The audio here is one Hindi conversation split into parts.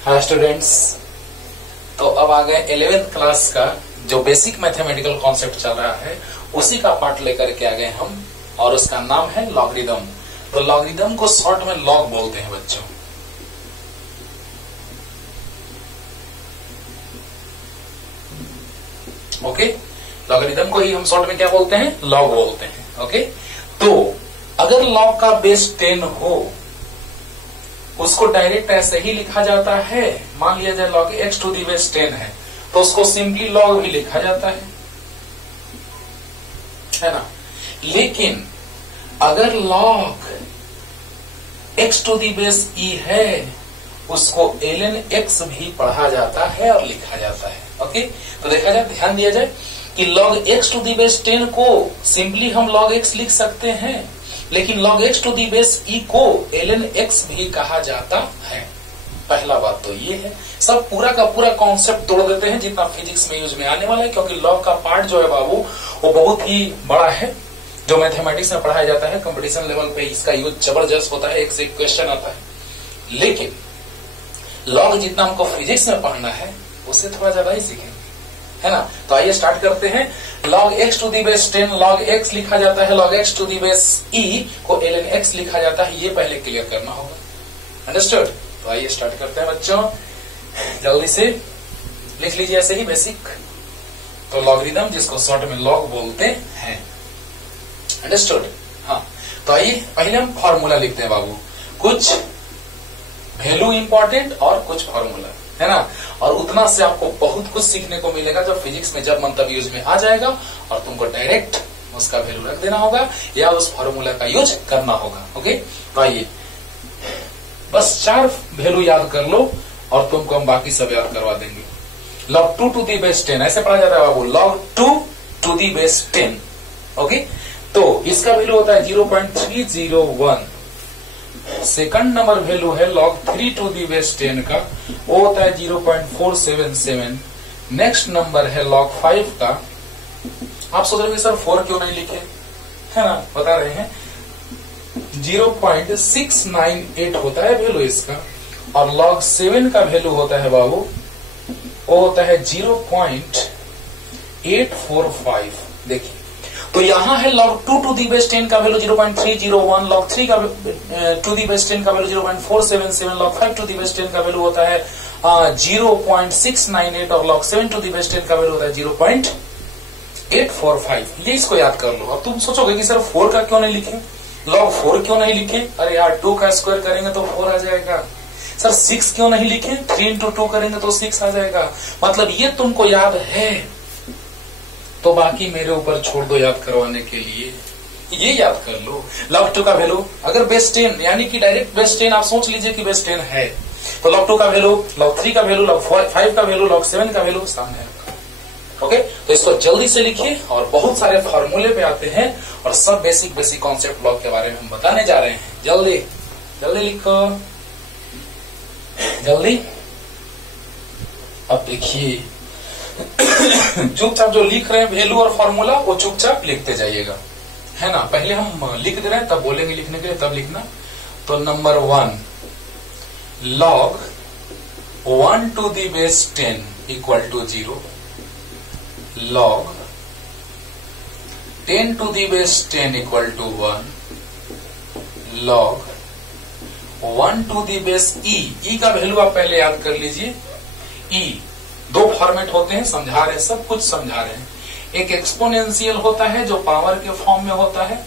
हाय स्टूडेंट्स, तो अब आ गए 11th क्लास का जो बेसिक मैथमेटिकल कॉन्सेप्ट चल रहा है उसी का पार्ट लेकर के आ गए हम, और उसका नाम है लॉगरिदम। तो लॉगरिदम को शॉर्ट में लॉग बोलते हैं बच्चों। ओके, लॉगरिदम को ही हम शॉर्ट में क्या बोलते हैं? लॉग बोलते हैं। ओके, तो अगर लॉग का बेस 10 हो उसको डायरेक्ट ऐसे ही लिखा जाता है। मान लिया जाए log x to the base 10 है तो उसको सिंपली log भी लिखा जाता है ना। लेकिन अगर log x to the base e है उसको ln x भी पढ़ा जाता है और लिखा जाता है। ओके, तो देखा जाए, ध्यान दिया जाए कि log x to the base 10 को सिंपली हम log x लिख सकते हैं, लेकिन log x to the base e को ln x भी कहा जाता है। पहला बात तो ये है। सब पूरा का पूरा कॉन्सेप्ट तोड़ देते हैं जितना फिजिक्स में यूज में आने वाला है, क्योंकि लॉग का पार्ट जो है बाबू वो बहुत ही बड़ा है जो मैथमेटिक्स में पढ़ाया जाता है। कंपटीशन लेवल पे इसका यूज जबरदस्त होता है, एक से एक क्वेश्चन आता है। लेकिन लॉग जितना हमको फिजिक्स में पढ़ना है उससे थोड़ा ज्यादा ही सीखेंगे, है ना। तो आइए स्टार्ट करते हैं। log x to the base 10 log x लिखा जाता है, log x to the base e को ln x लिखा जाता है। ये पहले क्लियर करना होगा, अंडरस्टूड। तो आइए स्टार्ट करते हैं बच्चों, जल्दी से लिख लीजिए ऐसे ही बेसिक। तो लॉगरिदम जिसको शॉर्ट में लॉग बोलते हैं, अंडरस्टूड। हाँ, तो आइए पहले हम फॉर्मूला लिखते हैं बाबू। कुछ वैल्यू इंपॉर्टेंट और कुछ फॉर्मूला, है ना। और उतना से आपको बहुत कुछ सीखने को मिलेगा जो फिजिक्स में जब मंतव्य यूज में आ जाएगा, और तुमको डायरेक्ट उसका वैल्यू रख देना होगा या उस फॉर्मूला का यूज करना होगा। ओके, तो आइए बस 4 वैल्यू याद कर लो और तुमको हम बाकी सब याद करवा देंगे। log 2 टू दी बेस 10 ऐसे पढ़ा जाता है बाबू, log 2 to the base 10। Okay, तो इसका वैल्यू होता है 0.301। सेकंड नंबर वैल्यू है log 3 टू दी बेस 10 का, वो होता है 0.477। नेक्स्ट नंबर है log 5 का। आप सोच रहे हो सर 4 क्यों नहीं लिखे, है ना, बता रहे हैं 0.698 होता है वैल्यू इसका, और log 7 का वैल्यू होता है बाबू वो होता है 0.845। देखिए, तो यहां है log 2 टू दी बेस 10 का वैल्यू 0.301, log 3 का टू दी बेस 10 का value 0.477, log 5 to the base 10 का वैल्यू होता है 0.698, और log 7 टू दी बेस 10 का वैल्यू होता है 0.845। ये इसको याद कर लो। अब तुम सोचोगे कि सर 4 का क्यों नहीं लिखे, log 4 क्यों नहीं लिखे? अरे यार 2 का स्क्वायर करेंगे तो 4 आ जाएगा। सर 6 क्यों नहीं लिखे? 3 into 2 करेंगे तो 6 आ जाएगा। मतलब ये तुमको याद है तो बाकी मेरे ऊपर छोड़ दो याद करवाने के लिए। ये याद कर लो। log 2 का वैल्यू अगर बेस 10 यानी कि डायरेक्ट बेस 10 आप सोच लीजिए कि बेस 10 है, तो log 2 का वैल्यू, log 3 का वैल्यू, log 5 का वैल्यू, log 7 का वैल्यू सामने है। ओके, तो इसको जल्दी से लिखिए और बहुत सारे फॉर्मूले पे आते हैं और सब बेसिक कॉन्सेप्ट लॉग के बारे में हम बताने जा रहे हैं। जल्दी जल्दी लिखो, जल्दी। अब देखिए चुपचाप जो लिख रहे हैं वैल्यू और फॉर्मूला वो चुपचाप लिखते जाइएगा, है ना। पहले हम लिख दे रहे हैं तब बोलेंगे लिखने के लिए, तब लिखना। तो number 1 log 1 to the base 10 equal to 0, log 10 to the base 10 equal to 1, log 1 to the base e का वैल्यू आप पहले याद कर लीजिए। e 2 फॉर्मेट होते हैं, समझा रहे हैं, सब कुछ समझा रहे हैं। एक एक्सपोनेंशियल होता है जो पावर के फॉर्म में होता है,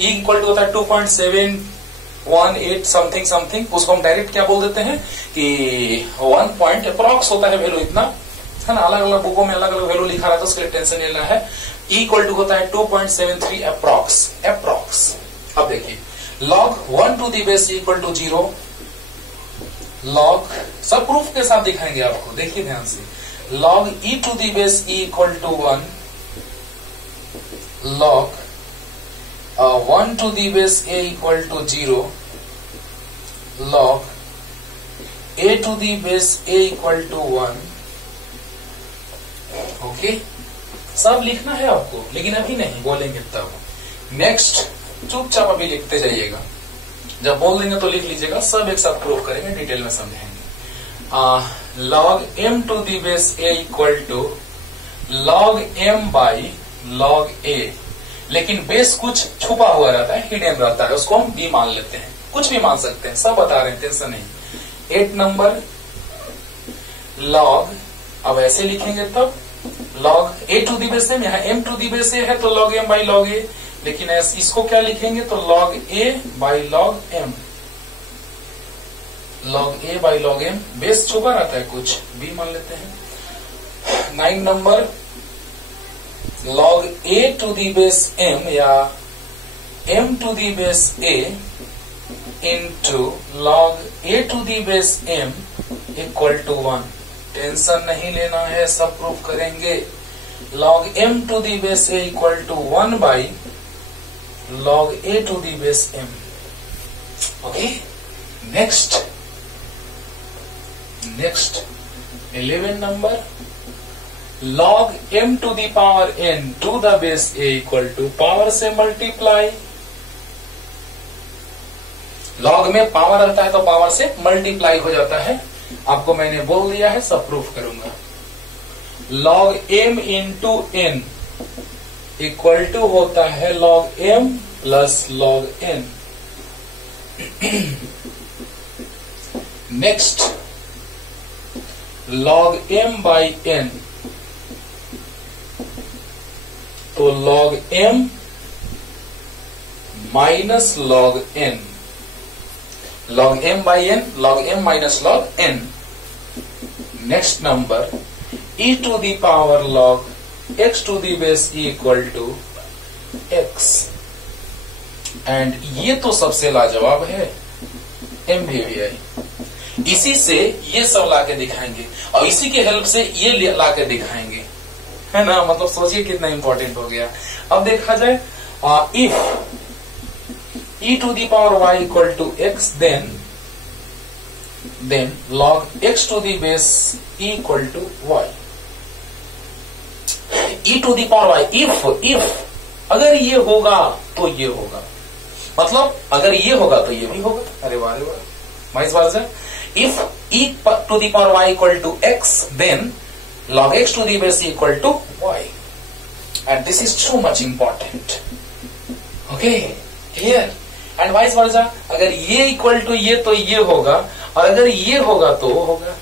e इक्वल टू होता है 2.718 समथिंग समथिंग। उसको हम डायरेक्ट क्या बोल देते हैं कि 1 पॉइंट अप्रॉक्स होता है वैल्यू, इतना, है ना। अलग अलग बुकों में अलग अलग वैल्यू लिखा रहता है, उसके लिए टेंशन लेना है। e इक्वल टू होता है 2.73 अप्रॉक्स। अब देखिए log 1 to the base equal to 0, log सब प्रूफ के साथ दिखाएंगे आपको, देखिए ध्यान से। log e to the base e equal to 1, log 1 to the base a equal to 0, log a to the base a equal to 1। Okay, सब लिखना है आपको, लेकिन अभी नहीं, बोलेंगे तब। नेक्स्ट चुपचाप अभी लिखते जाइएगा, जब बोल देंगे तो लिख लीजिएगा, सब एक साथ प्रूफ करेंगे, डिटेल में समझेंगे। log m to the base a equal to log m by log a, लेकिन बेस कुछ छुपा हुआ रहता है, हिडन रहता है, उसको हम b मान लेते हैं, कुछ भी मान सकते हैं, सब बता रहे हैं, टेंशन नहीं। 8 नंबर log, अब ऐसे लिखेंगे तब log a to the base m, यहाँ m to the base a है तो log m by log a, लेकिन इसको क्या लिखेंगे तो log a by log m, log a by log m, base छुपा रहता है कुछ, b मान लेते हैं। 9 number log a to the base m या m to the base a into log a to the base m equal to 1। Tension नहीं लेना है, सब प्रूफ करेंगे। log m to the base a equal to 1 by log a to the base m। Okay, next 11 number log m to the power n to the base a equal to power से मल्टीप्लाई, log में पावर रहता है तो पावर से मल्टीप्लाई हो जाता है, आपको मैंने बोल दिया है, सब प्रूफ करूंगा। log m into n equal to होता है log m plus log n। Next log m by n, तो log m minus log n, log m by n, log m minus log n। Next number e to the power log x to the base e equal to x, and ये तो सबसे लाजवाब है MVVI। इसी से ये सब लाके दिखाएंगे और इसी के हेल्प से ये लाके दिखाएंगे, है ना, मतलब सोचिए कितना इंपॉर्टेंट हो गया। अब देखा जाए if e to the power y equal to x, then log x to the base e equal to y, e to the power y। If अगर ये होगा तो ये होगा, मतलब अगर ये होगा तो ये भी होगा। अरे वाह, vice versa. If e to the power y equal to x, then log x to the base e equal to y, and this is too much important. Okay, clear. And vice versa, अगर ये इक्वल टू ये तो ये होगा, और अगर ये होगा तो वो होगा।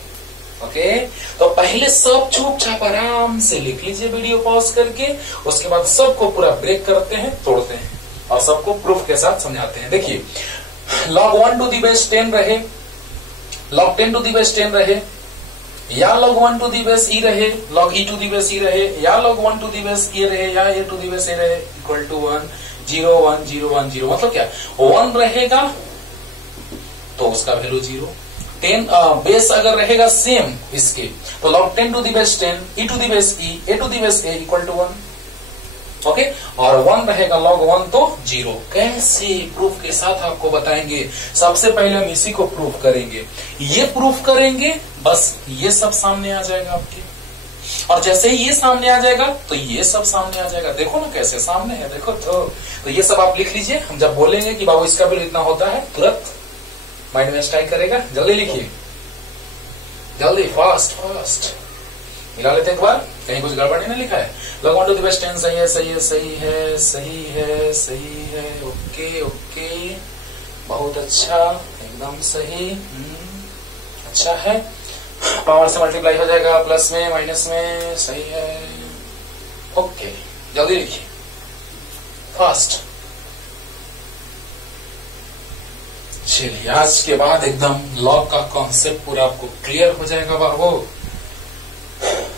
ओके, तो पहले सब चुपचाप आराम से लिख लीजिए वीडियो पॉज करके, उसके बाद सबको पूरा ब्रेक करते हैं, तोड़ते हैं और सबको प्रूफ के साथ समझाते हैं। देखिए, log 1 टू दी बेस 10 रहे, log 10 टू दी बेस 10 रहे, या log 1 to the base e रहे, log e to the base e रहे, या log 1 to the base a रहे, या a to the base a रहे, इक्वल टू 1 0 1 0 1 0, मतलब क्या 1 रहेगा तो उसका वैल्यू 0। 10 बेस अगर रहेगा सेम इसके, तो log 10 to the base 10, e to the base e, a to the base a equal to 1। Okay, और 1 रहेगा log 1 तो 0। कैसे प्रूफ के साथ आपको बताएंगे। सबसे पहले हम इसी को प्रूफ करेंगे, ये प्रूफ करेंगे, बस ये सब सामने आ जाएगा आपके, और जैसे ही ये सामने आ जाएगा तो ये सब सामने आ जाएगा। देखो ना कैसे सामने है, देखो तो ये सब आप लिख लीजिए। हम जब बोलेंगे कि बाबू इसका बिल इतना होता है, तुरंत माइंड में स्ट्राइक करेगा। जल्दी लिखिए, जल्दी, फास्ट मिला लेते हैं एक बार, कहीं कुछ गड़बड़ नहीं ना लिखा है। log 1 टू द बेस 10 सही है, सही है, सही है, सही है, सही है। ओके ओके, बहुत अच्छा, एकदम सही। अच्छा है, पावर से मल्टीप्लाई हो जाएगा, प्लस में माइनस में, सही है। ओके, जल्दी लिखिए, फास्ट। चलिए, आज के बाद एकदम लॉग का कॉन्सेप्ट पूरा आपको क्लियर हो जाएगा बाबू।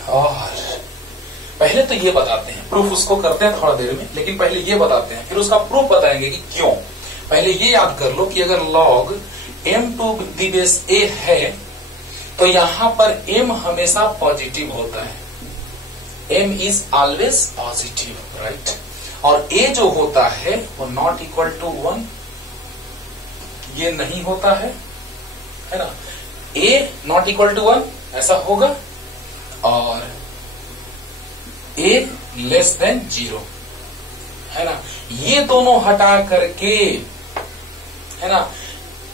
और पहले तो ये बताते हैं, प्रूफ उसको करते हैं थोड़ा देर में, लेकिन पहले ये बताते हैं, फिर उसका प्रूफ बताएंगे कि क्यों। पहले ये याद कर लो कि अगर log m to the base a है तो यहां पर m हमेशा पॉजिटिव होता है। m is always positive, right. और a जो होता है वो नॉट इक्वल टू 1, ये नहीं होता है ना। a नॉट इक्वल टू 1 ऐसा होगा, और a लेस देन 0, है ना। ये दोनों हटा करके, है ना,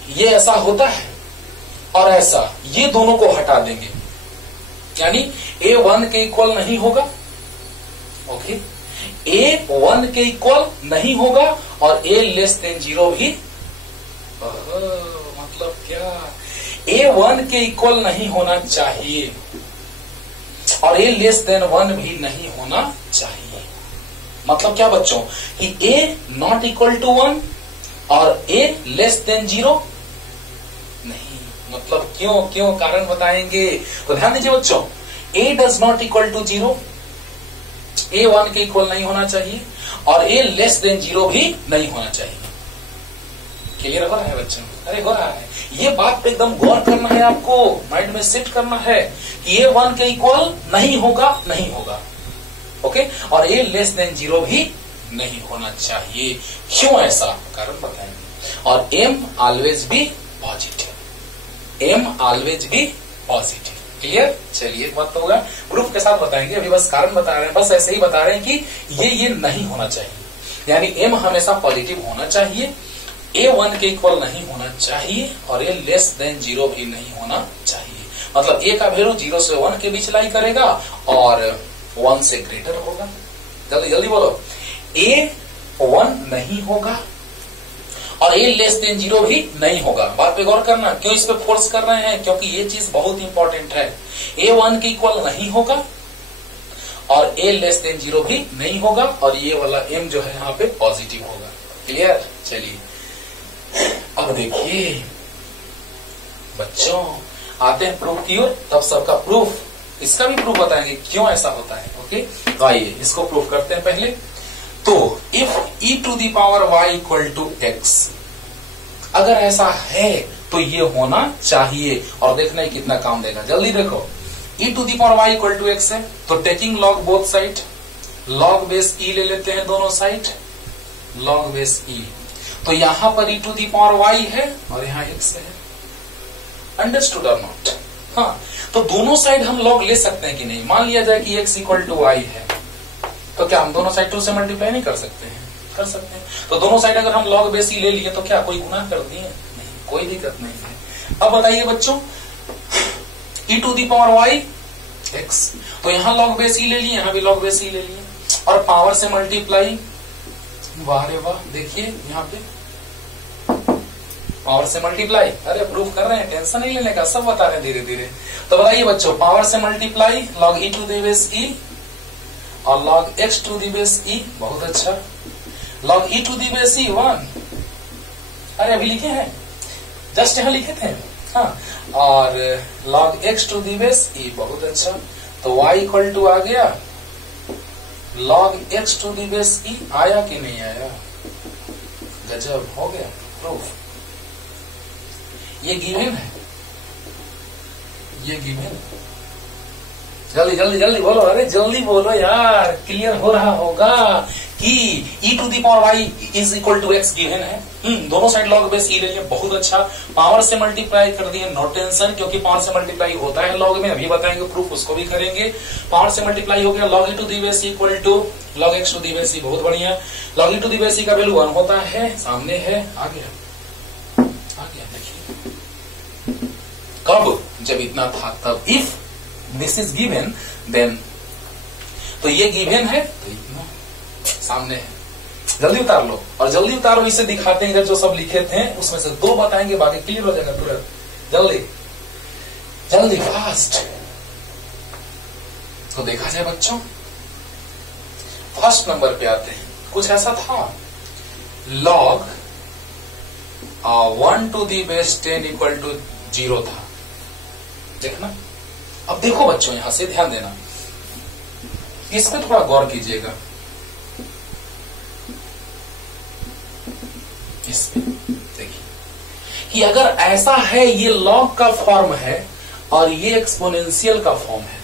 ये ऐसा होता है। और ऐसा, ये दोनों को हटा देंगे, यानी a 1 के इक्वल नहीं होगा। ओके, a 1 के इक्वल नहीं होगा और a लेस देन 0 भी, मतलब क्या, a 1 के इक्वल नहीं होना चाहिए और a लेस देन 1 भी नहीं होना चाहिए। मतलब क्या बच्चों कि a नॉट इक्वल टू 1 और a लेस देन 0 नहीं। मतलब क्यों कारण बताएंगे, तो ध्यान दीजिए बच्चों, a does not equal to 0, a 1 के इक्वल नहीं होना चाहिए और a लेस देन 0 भी नहीं होना चाहिए। क्लियर हो रहा है बच्चों? अरे हो रहा है। ये बात पे एकदम गौर करना है, आपको माइंड में सेट करना है कि a 1 के इक्वल नहीं होगा। ओके, और a लेस देन 0 भी नहीं होना चाहिए। क्यों ऐसा, कारण बताएंगे। और m always be positive, m always be positive. Clear? चलिए, एक बात तो होगा, प्रूफ के साथ बताएंगे, अभी बस कारण बता रहे हैं, बस ऐसे ही बता रहे हैं कि ये नहीं होना चाहिए, यानी m हमेशा पॉजिटिव होना चाहिए, a 1 के इक्वल नहीं होना चाहिए और a लेस देन 0 भी नहीं होना चाहिए। मतलब a का वैल्यू 0 से 1 के बीच लाई करेगा और 1 से ग्रेटर होगा। जल्दी जल्दी बोलो, a 1 नहीं होगा और a लेस देन 0 भी नहीं होगा। बात पे गौर करना, क्यों इस पे फोर्स कर रहे हैं, क्योंकि ये चीज बहुत इंपॉर्टेंट है। a 1 के इक्वल नहीं होगा और a लेस देन 0 भी नहीं होगा और ये वाला m जो है यहाँ पे पॉजिटिव होगा। क्लियर? चलिए अब देखिए बच्चों, आते हैं प्रूफ की ओर। तब सबका प्रूफ, इसका भी प्रूफ बताएंगे क्यों ऐसा होता है। ओके, तो आइए इसको प्रूफ करते हैं पहले। तो if e to the power y equal to x, अगर ऐसा है तो ये होना चाहिए और देखना ही कितना काम देगा। जल्दी देखो, e to the power y equal to x है तो taking log both side, log base e ले लेते हैं दोनों साइड, लॉग बेस e। तो यहां पर e to the power y है और यहां x है। अंडरस्टूड और नॉट? हाँ, तो दोनों साइड हम लॉग ले सकते हैं कि नहीं। मान लिया जाए कि x इक्वल टू y है, तो क्या हम दोनों साइड 2 से मल्टीप्लाई नहीं कर सकते हैं? कर सकते हैं। तो दोनों साइड अगर हम लॉग बेस e ले लिए तो क्या कोई गुनाह कर दिए? नहीं, कोई दिक्कत नहीं है। अब बताइए बच्चों, e to the power y x, तो यहां लॉग बेस e ले लिए, यहां भी लॉग बेस e ले लिए और पावर से मल्टीप्लाई। वाह रे वाह, देखिए यहाँ पे पावर से मल्टीप्लाई। अरे प्रूफ कर रहे हैं, टेंशन नहीं लेने का, सब बता रहे हैं धीरे धीरे। तो बताइए बच्चों, पावर से multiply log e to the base e और log x to the base e। बहुत अच्छा, log e to the base e 1, अरे अभी लिखे हैं, जस्ट यहां लिखे थे। हाँ, और log x to the base e। बहुत अच्छा, तो y इक्वल टू आ गया log x to the base e। आया कि नहीं आया? गजब, हो गया प्रूफ। ये गिवन है, ये गिवन। जल्दी जल्दी जल्दी बोलो, अरे जल्दी बोलो यार, क्लियर हो रहा होगा कि e to the power y is equal to x given है। दोनों साइड लॉग बेस e ले लिए। बहुत अच्छा, पावर से मल्टीप्लाई कर दिए, नो टेंशन, क्योंकि पावर से मल्टीप्लाई होता है लॉग में, अभी बताएंगे प्रूफ, उसको भी करेंगे। पावर से मल्टीप्लाई हो गया, log e to the base equal to log x to the base e। बहुत बढ़िया, log e to the base e का वैल्यू 1 होता है, सामने है, आ गया देखिए। कब? जब इतना था तब। If this is given then, तो ये गिवन है तो इतना सामने है। जल्दी उतार लो, और जल्दी उतारो, इसे दिखाते हैं। इधर जो सब लिखे थे उसमें से 2 बताएंगे, बाकी क्लियर हो जाएगा तुरंत। जल्दी जल्दी, फास्ट। तो देखा जाए बच्चों, फर्स्ट नंबर पे आते हैं। कुछ ऐसा था, log 1 to the base 10 equal to 0 था। देखना, अब देखो बच्चों, यहां से ध्यान देना, इस पे थोड़ा गौर कीजिएगा। इसमें देखिए कि अगर ऐसा है, ये लॉग का फॉर्म है और ये एक्सपोनेंशियल का फॉर्म है।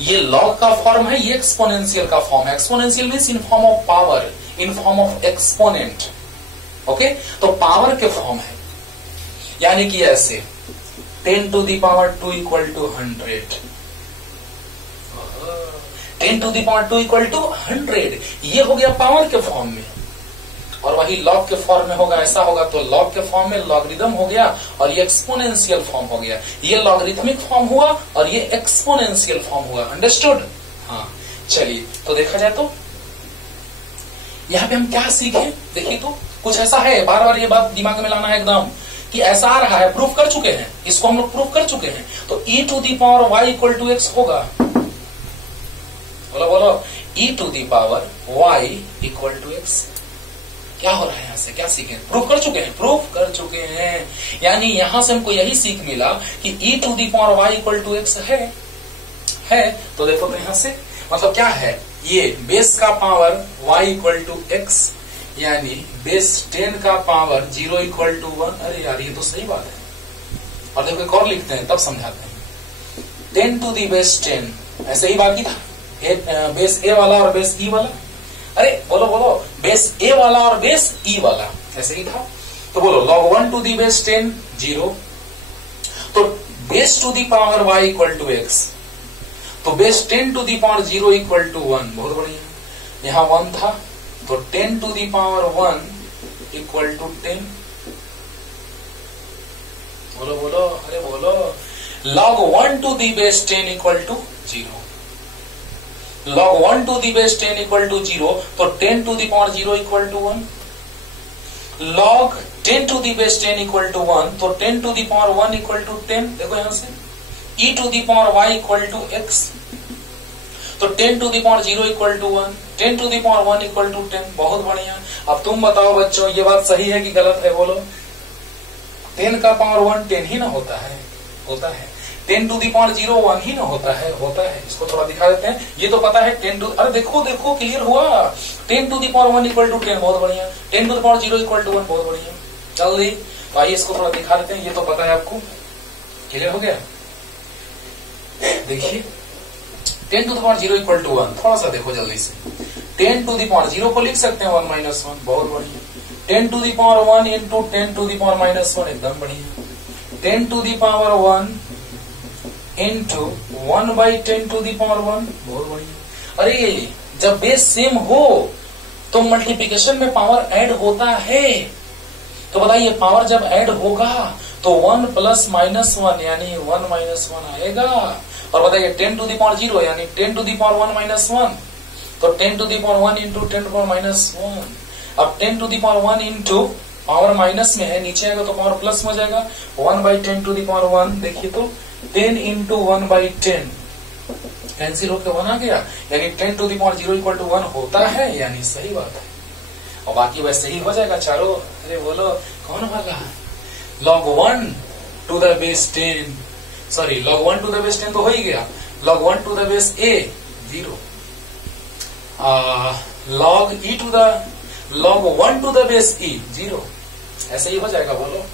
ये लॉग का फॉर्म है, ये एक्सपोनेंशियल का फॉर्म है। Exponential means in form of power, in form of exponent. Okay, तो पावर के फॉर्म है, यानी कि ऐसे 10 to the power 2 equal to 100, 10 to the power 2 equal to 100, ये हो गया पावर के फॉर्म में। और वही लॉग के फॉर्म में होगा, ऐसा होगा तो लॉग के फॉर्म में लॉगरिदम हो गया और ये एक्सपोनेंशियल फॉर्म हो गया। ये लॉगरिथमिक फॉर्म हुआ और ये एक्सपोनेंशियल फॉर्म हुआ। अंडरस्टूड? हाँ, चलिए तो देखा जाए तो यहाँ पे हम क्या सीखे, देखिए तो कुछ ऐसा है, बार बार ये बात दिमाग में लाना है एकदम कि ऐसा आ रहा है, प्रूफ कर चुके हैं, इसको हम लोग प्रूफ कर चुके हैं। तो e to the power y equal to x होगा, बोलो बोलो, e to the power y equal to x. क्या हो रहा है यहाँ से, क्या सीखे, प्रूफ कर चुके हैं, प्रूफ कर चुके हैं। यानी यहां से हमको यही सीख मिला कि e to the power y equal to x है। तो देखो तो यहां से मतलब क्या है, ये बेस का power y equal to x यानी बेस 10 का पावर 0 इक्वल टू 1। अरे यार ये तो सही बात है। और देखो एक और लिखते हैं तब समझाते हैं, 10 टू दी बेस 10 ऐसे ही बाकी था, बेस ए वाला और बेस ई वाला। अरे बोलो बोलो, बेस ए वाला और बेस ई वाला ऐसे ही था। तो बोलो log 1 टू दी बेस 10 0, तो base to the power y equal to X, तो base 10 to the power 0 equal to 1। बहुत बढ़िया, यहाँ 1 था तो 10 to the power 1 equal to 10। बोलो बोलो, अरे बोलो, log 1 to the base 10 equal to 0, log 1 to the base 10 equal to 0, तो 10 to the power 0 equal to 1, log 10 to the base 10 equal to 1, तो 10 to the power 1 equal to 10। देखो यहां से e to the power y equal to x, तो 10 to the power 0 equal to 1, 10 to the power 1 equal to 10। बहुत बढ़िया। अब तुम बताओ बच्चों, ये बात सही है कि गलत है, बोलो। 10 का पावर 1 10 ही ना होता है, होता है। 10 टू दी पावर 0 1 ही ना होता है, होता है। इसको थोड़ा दिखा देते हैं, ये तो पता है 10 टू, अरे देखो देखो क्लियर हुआ, 10 to the power 1 equal to 10, बहुत बढ़िया। 10 to the power 0 equal to 1, बहुत बढ़िया। जल्दी तो आइए इसको थोड़ा दिखा देते हैं, ये तो पता है आपको, क्लियर हो गया। देखिए 10 to the power 0 equal to 1, थोड़ा सा देखो जल्दी से। 10 टू द पावर 0 को लिख सकते हैं 1 माइनस 1, बहुत बढ़िया। 10 to the power 1 into 10 to the power minus 1, एकदम बढ़िया। 10 to the power 1 into 1 by 10 to the power 1, बहुत बढ़िया। अरे जब बेस सेम हो तो मल्टीप्लिकेशन में पावर ऐड होता है। तो बताइए पावर जब ऐड होगा तो 1 प्लस माइनस 1 यानी 1 माइनस 1 आएगा। और बताइए 10 टू दी पावर 0 यानी 10 टू दी पावर 1 माइनस 1, तो 10 to the power 1 into 10 to power minus 1। अब 10 to the power 1 into power minus में है, नीचे आएगा तो पावर प्लस में हो जाएगा। 1 बाई 10 टू दी पावर 1, देखिए तो 10 इंटू 1 बाई 10 कैंसिल होकर 1 आ गया, यानी 10 to the power 0 equal to 1 होता है, यानी सही बात है। और बाकी वैसे ही हो जाएगा चारों। अरे बोलो कौन वाला, log 1 to the base 10, sorry log 1 to the base 10 तो हो ही गया, log 1 to the base a 0, log 1 to the base e 0, ऐसे ही हो जाएगा। बोलो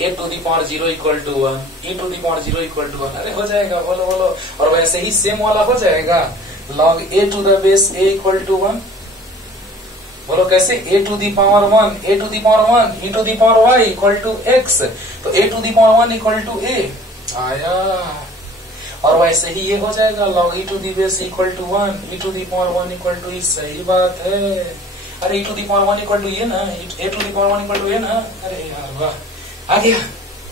a to the power 0 equal to 1, e to the power 0 equal to 1, अरे हो जाएगा, बोलो बोलो। और वैसे ही सेम वाला हो जाएगा, log a to the base a equal to 1, बोलो कैसे, a to the power 1, a to the power 1, e to the power y equal to x, तो a to the power 1 equal to a आया। और वैसे ही ये हो जाएगा, log e to the base equal to 1, e to the power 1 equal to e, सही बात है। अरे e to the power 1 equal to ये ना, a to the power 1 equal to ये ना, अरे यार वाह, आ गया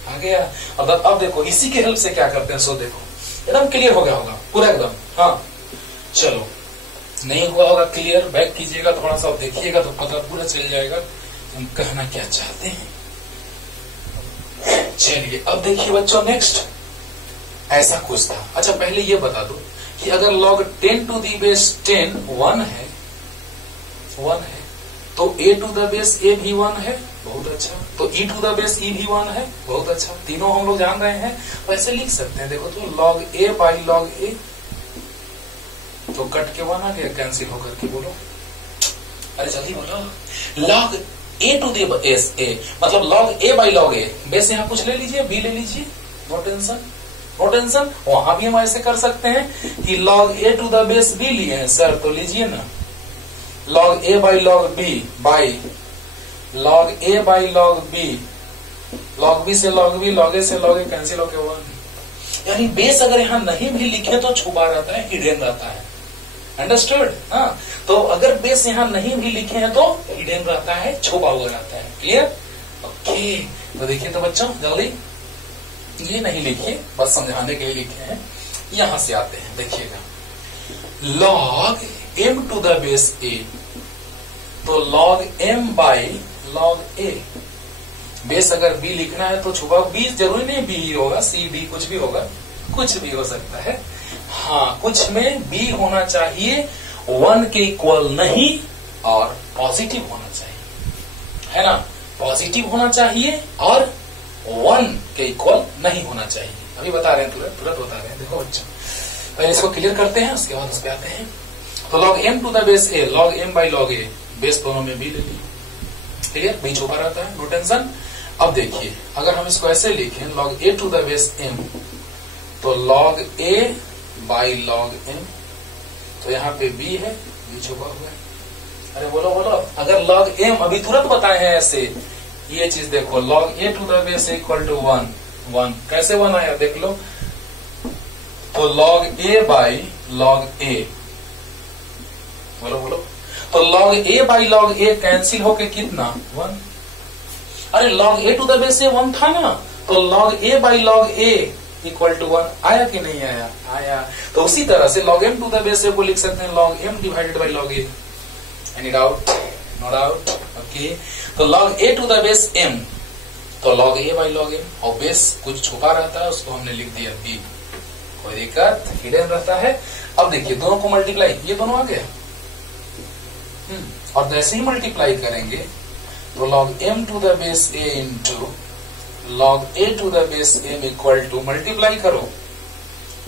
आ गया। अब देखो इसी के हेल्प से क्या करते हैं, सो देखो एकदम क्लियर हो गया होगा पूरा एकदम। हाँ चलो, नहीं हुआ होगा क्लियर, बैक कीजिएगा थोड़ा सा, देखिएगा तो पता पूरा चल जाएगा हम कहना क्या चाहते हैं। चलिए अब देखिए बच्चों, नेक्स्ट ऐसा कुछ था। अच्छा पहले ये बता दो कि अगर log 10 टू दी बेस 10 1 है, तो a to the base a भी 1 है, बहुत अच्छा। तो e to the base e भी 1 है, बहुत अच्छा। तीनों हम लोग जान रहे हैं, वैसे लिख सकते हैं। देखो तो log a by log a, तो कट के 1 आ गया, कैंसिल होकर के। बोलो अरे जल्दी बोलो, log a to the base a मतलब log a by log a, base यहाँ कुछ ले लीजिए, b ले लीजिए, नो टेंशन नो टेंशन। वहां भी हम ऐसे कर सकते हैं कि log a to the base b लिए हैं सर, तो लीजिए ना log a by log b by log a by log b, log b से log b, log a से log a, कैंसिल होके 1। यानी बेस अगर यहाँ नहीं भी लिखे तो छुपा रहता है, हिडन रहता है। अंडरस्टूड? हाँ, तो अगर बेस यहाँ नहीं भी लिखे हैं तो हिडन रहता है, छुपा हुआ रहता है। क्लियर? ओके, तो देखिए तो बच्चों जल्दी, ये नहीं लिखिए, बस समझाने के लिए लिखे हैं। यहां से आते हैं, देखिएगा log m to the base a, तो log m by log a। Base अगर b लिखना है तो छुपा b जरूरी नहीं b ही होगा, c d कुछ भी होगा, कुछ भी हो सकता है। हाँ, कुछ में b होना चाहिए 1 के इक्वल नहीं और पॉजिटिव होना चाहिए, है ना? पॉजिटिव होना चाहिए और 1 के इक्वल नहीं होना चाहिए। अभी बता रहे हैं, तुरंत बता रहे हैं। देखो बच्चों, पहले इसको क्लियर करते हैं, उसके बाद उस पर आते हैं। तो log m to the base a, log m by log a, base दोनों में b ले ली। क्लियर? b छुपा रहता है, नो टेंशन। अब देखिए, अगर हम इसको ऐसे लिखें log a to the base m, तो log a by log m, तो यहाँ पे b है, b छुपा हुआ है। अरे बोलो बोलो, अगर log m अभी तुरंत बताए हैं ऐसे, ये चीज देखो, log a to the base equal to 1, कैसे 1 आया देख लो। तो log a by log a, बोलो बोलो, तो log a by log a cancel होके कितना 1। अरे log a to the base a 1 था ना, तो log a by log a equal to 1 आया कि नहीं आया? आया। तो उसी तरह से log m to the base a को लिख सकते हैं log m divided by log a। Any doubt? No doubt? Okay, तो log a to the base m, तो log a by log m, और बेस कुछ छुपा रहता है, उसको हमने लिख दिया b, कोई दिक्कत? हिडन रहता है। अब देखिए, दोनों को मल्टीप्लाई, ये दोनों आ गया, और जैसे ही मल्टीप्लाई करेंगे तो log m to the base a into log a to the base m equal टू, मल्टीप्लाई करो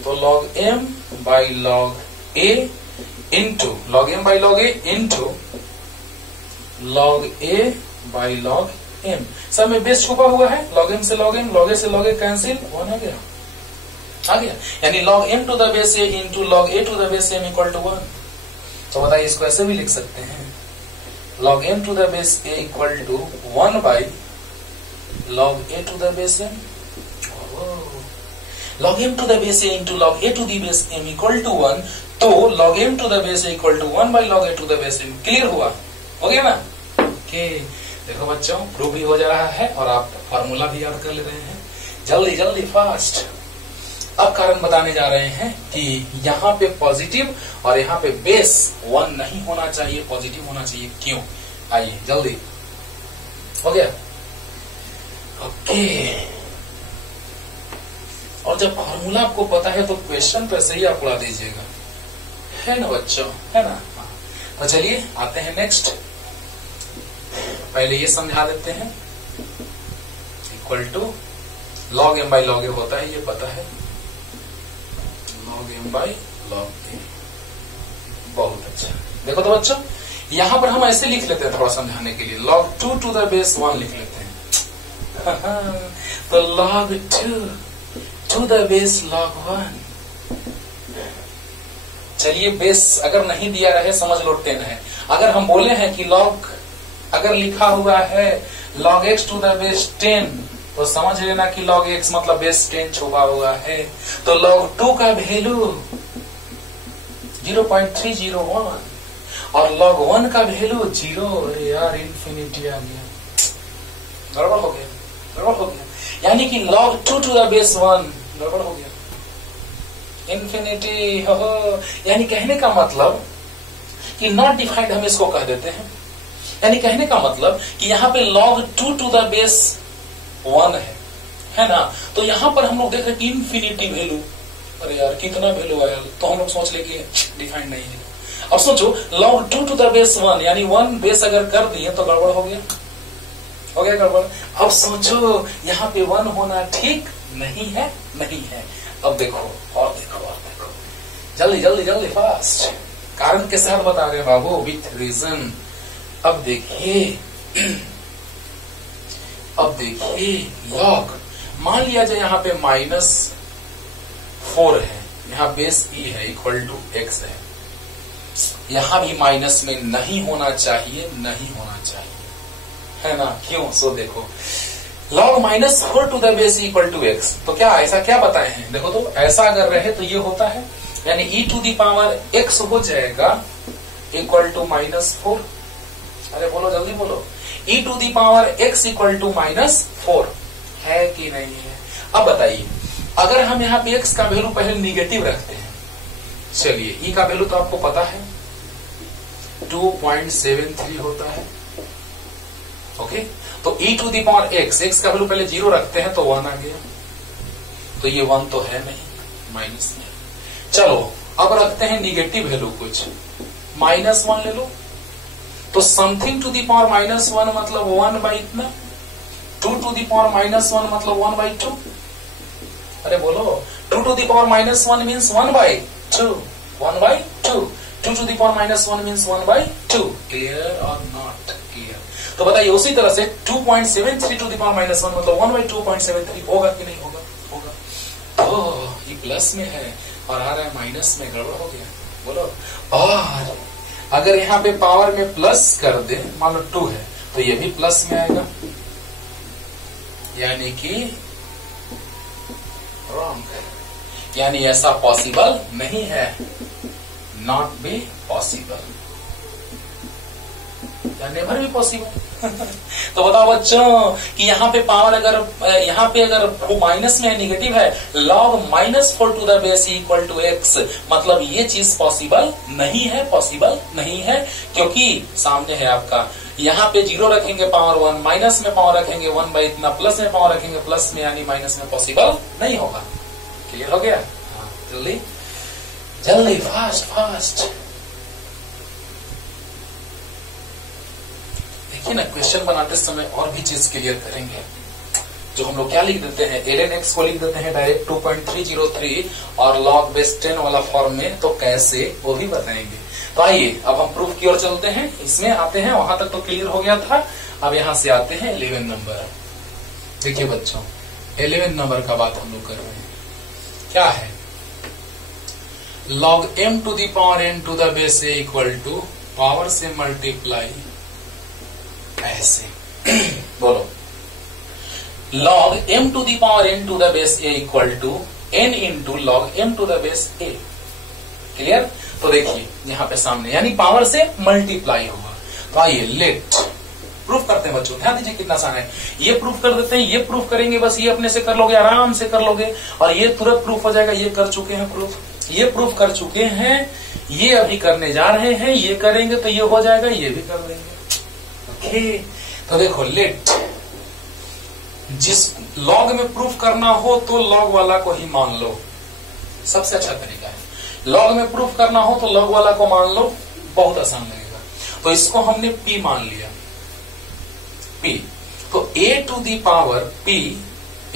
तो log m by log a into log m by log a into log a by log m, सब में बेस छुपा हुआ है। log m से log m, log a से log a कैंसिल, 1 आ गया, यानी log m to the base a into log a to the base m equal to 1। तो बताइए, इसको ऐसे भी लिख सकते हैं, log m to the base a equal to 1 by log a to the base m। log m to the base a into log a to the base m equal to 1, तो log m to the base a equal to 1 by log a to the base m। Clear हुआ? हो गया ना? ओके, देखो बच्चों, प्रूफ भी हो जा रहा है और आप फॉर्मूला भी याद कर ले रहे हैं। जल्दी जल्दी फास्ट। अब कारण बताने जा रहे हैं कि यहाँ पे पॉजिटिव और यहाँ पे बेस 1 नहीं होना चाहिए, पॉजिटिव होना चाहिए। क्यों? आइए जल्दी। हो गया? ओके, और जब फॉर्मूला आपको पता है तो क्वेश्चन तो ऐसे ही आप उड़ा दीजिएगा, है ना बच्चों? है ना? तो चलिए आते हैं नेक्स्ट। पहले ये समझा देते हैं, equal to log m by log a होता है, ये पता है, log m by log a। बहुत अच्छा। देखो तो बच्चों, यहां पर हम ऐसे लिख लेते हैं थोड़ा समझाने के लिए, log 2 टू द बेस 1 लिख लेते हैं। तो log 2 to the base log 1। चलिए, बेस अगर नहीं दिया रहे समझ लो 10 है। अगर हम बोले हैं कि log अगर लिखा हुआ है log x to the base 10, तो समझ लेना कि log x मतलब बेस 10 छुपा हुआ है। तो log 2 का वैल्यू 0.301 और log 1 का वैल्यू 0। अरे यार, इन्फिनिटी आ गया, गड़बड़ हो गया, गड़बड़ हो गया। यानी कि log 2 टू द बेस 1 गड़बड़ हो गया, इन्फिनिटी। हो, यानी कहने का मतलब कि नॉट डिफाइंड हम इसको कह देते हैं। यानी कहने का मतलब कि यहाँ पे log 2 टू द बेस 1 है ना? तो यहाँ पर हम लोग देख रहे हैं इन्फिनिटी वैल्यू। अरे यार, कितना वैल्यू आया, तो हम लोग सोच ले कि डिफाइंड नहीं है। अब सोचो, log 2 टू द बेस 1 यानी 1 बेस अगर कर दिए तो गड़बड़ हो गया, हो गया गड़बड़। अब सोचो, यहाँ पे 1 होना ठीक नहीं है, नहीं है। अब देखो और देखो और देखो, जल्दी जल्दी जल्दी फास्ट। कारण के साथ बता रहे बाबू, विथ रीजन। अब देखिए, अब देखिए log, मान लिया जाए यहाँ पे -4 है, यहाँ बेस e है, इक्वल टू x है। यहां भी माइनस में नहीं होना चाहिए, नहीं होना चाहिए, है ना? क्यों? सो देखो, log -4 to the base equal to x, तो क्या ऐसा क्या बताए हैं? देखो तो, ऐसा अगर रहे तो ये होता है, यानी e to the power x हो जाएगा इक्वल टू -4। अरे बोलो जल्दी बोलो, e to the power x equal to -4 है कि नहीं है? अब बताइए, अगर हम यहाँ पे x का वैल्यू पहले निगेटिव रखते हैं, चलिए e का वैल्यू तो आपको पता है 2.73 होता है। ओके, तो e to the power x का वैल्यू पहले 0 रखते हैं तो 1 आ गया, तो ये 1 तो है नहीं, माइनस में। चलो अब रखते हैं निगेटिव वैल्यू कुछ, -1 ले लो, तो समथिंग टू दी पावर -1 मतलब 1 बाई इतना, 2 टू दी पावर -1 मतलब 1/2। अरे बोलो, 2 to the power -1 means 1/2, 1/2, 2 to the power -1 means 1/2। Clear और नॉट क्लियर? तो बताइए उसी तरह से 2.73 टू दी पावर -1 मतलब 1/2.73 होगा कि नहीं होगा? होगा। तो ये प्लस में है और आ रहा है माइनस में, गड़बड़ हो गया। बोलो, और अगर यहाँ पे पावर में प्लस कर दे, मान लो 2 है तो ये भी प्लस में आएगा, यानी कि रॉन्ग है, यानी ऐसा पॉसिबल नहीं है, नॉट बी पॉसिबल, या नेवर बी पॉसिबल। तो बताओ बच्चों कि यहाँ पे पावर अगर माइनस में है, निगेटिव है, log -4 to the base equal to x, मतलब ये चीज पॉसिबल नहीं है, पॉसिबल नहीं है, क्योंकि सामने है आपका, यहाँ पे 0 रखेंगे पावर 1, माइनस में पावर रखेंगे 1 बाई इतना, प्लस में पावर रखेंगे प्लस में, यानी माइनस में पॉसिबल नहीं होगा। क्लियर हो गया? हाँ, जल्दी जल्दी, फास्ट फास्ट। देखिए ना, क्वेश्चन बनाते समय और भी चीज क्लियर करेंगे। जो हम लोग क्या लिख देते हैं, ln x को लिख देते हैं डायरेक्ट 2.303 और log बेस 10 वाला फॉर्म में, तो कैसे वो भी बताएंगे। तो आइए अब हम प्रूफ की ओर चलते हैं, इसमें आते हैं, वहां तक तो क्लियर हो गया था। अब यहां से आते हैं 11 नंबर। देखिए बच्चों, 11 नंबर का बात हम लोग कर रहे हैं, क्या है, log m to the power n to the base a equal to power से मल्टीप्लाई ऐसे। बोलो, log m to the power n to the base a equal to n into log m to the base a। Clear? तो देखिए यहां पे सामने, यानी पावर से मल्टीप्लाई होगा। तो आइए लेट प्रूफ करते हैं बच्चों, ध्यान दीजिए कितना आसान है। ये प्रूफ कर देते हैं, ये प्रूफ करेंगे, बस ये अपने से कर लोगे, आराम से कर लोगे, और ये तुरंत प्रूफ हो जाएगा। ये कर चुके हैं प्रूफ, ये प्रूफ कर चुके हैं, ये अभी करने जा रहे हैं, ये करेंगे तो ये हो जाएगा, ये भी कर देंगे। ओके, तो देखो लेट, जिस लॉग में प्रूफ करना हो तो लॉग वाला को ही मान लो, सबसे अच्छा तरीका है। लॉग में प्रूफ करना हो तो लॉग वाला को मान लो, बहुत आसान लगेगा। तो इसको हमने p मान लिया, p, तो a to the power p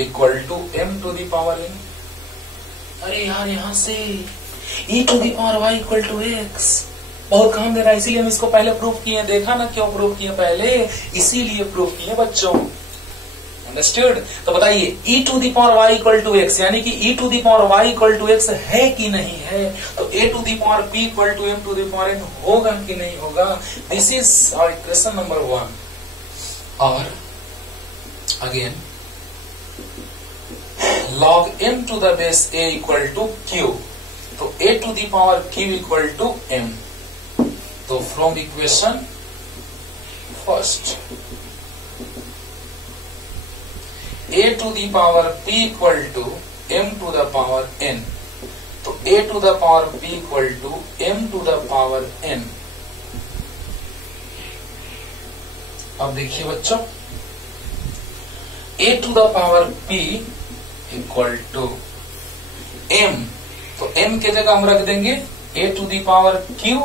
equal to m to the power n। अरे यार, यहां से e to the power y equal to x बहुत काम दे रहा है, इसीलिए हम इसको पहले प्रूफ किए। देखा ना क्यों प्रूफ किए पहले, इसीलिए प्रूफ किए बच्चों। अंडरस्टूड? तो बताइए e to the power y equal to x, यानी कि e to the power y equal to x है कि नहीं है? तो a to the power p equal to m to the power n होगा कि नहीं होगा? This is our equation number 1। और again log m to the base a equal to q, तो a to the power q equal to m। तो from equation first, a to the power p equal to m to the power n, तो a to the power p equal to m to the power n। अब देखिए बच्चों, a to the power p equal to m, तो m के जगह हम रख देंगे a to the power q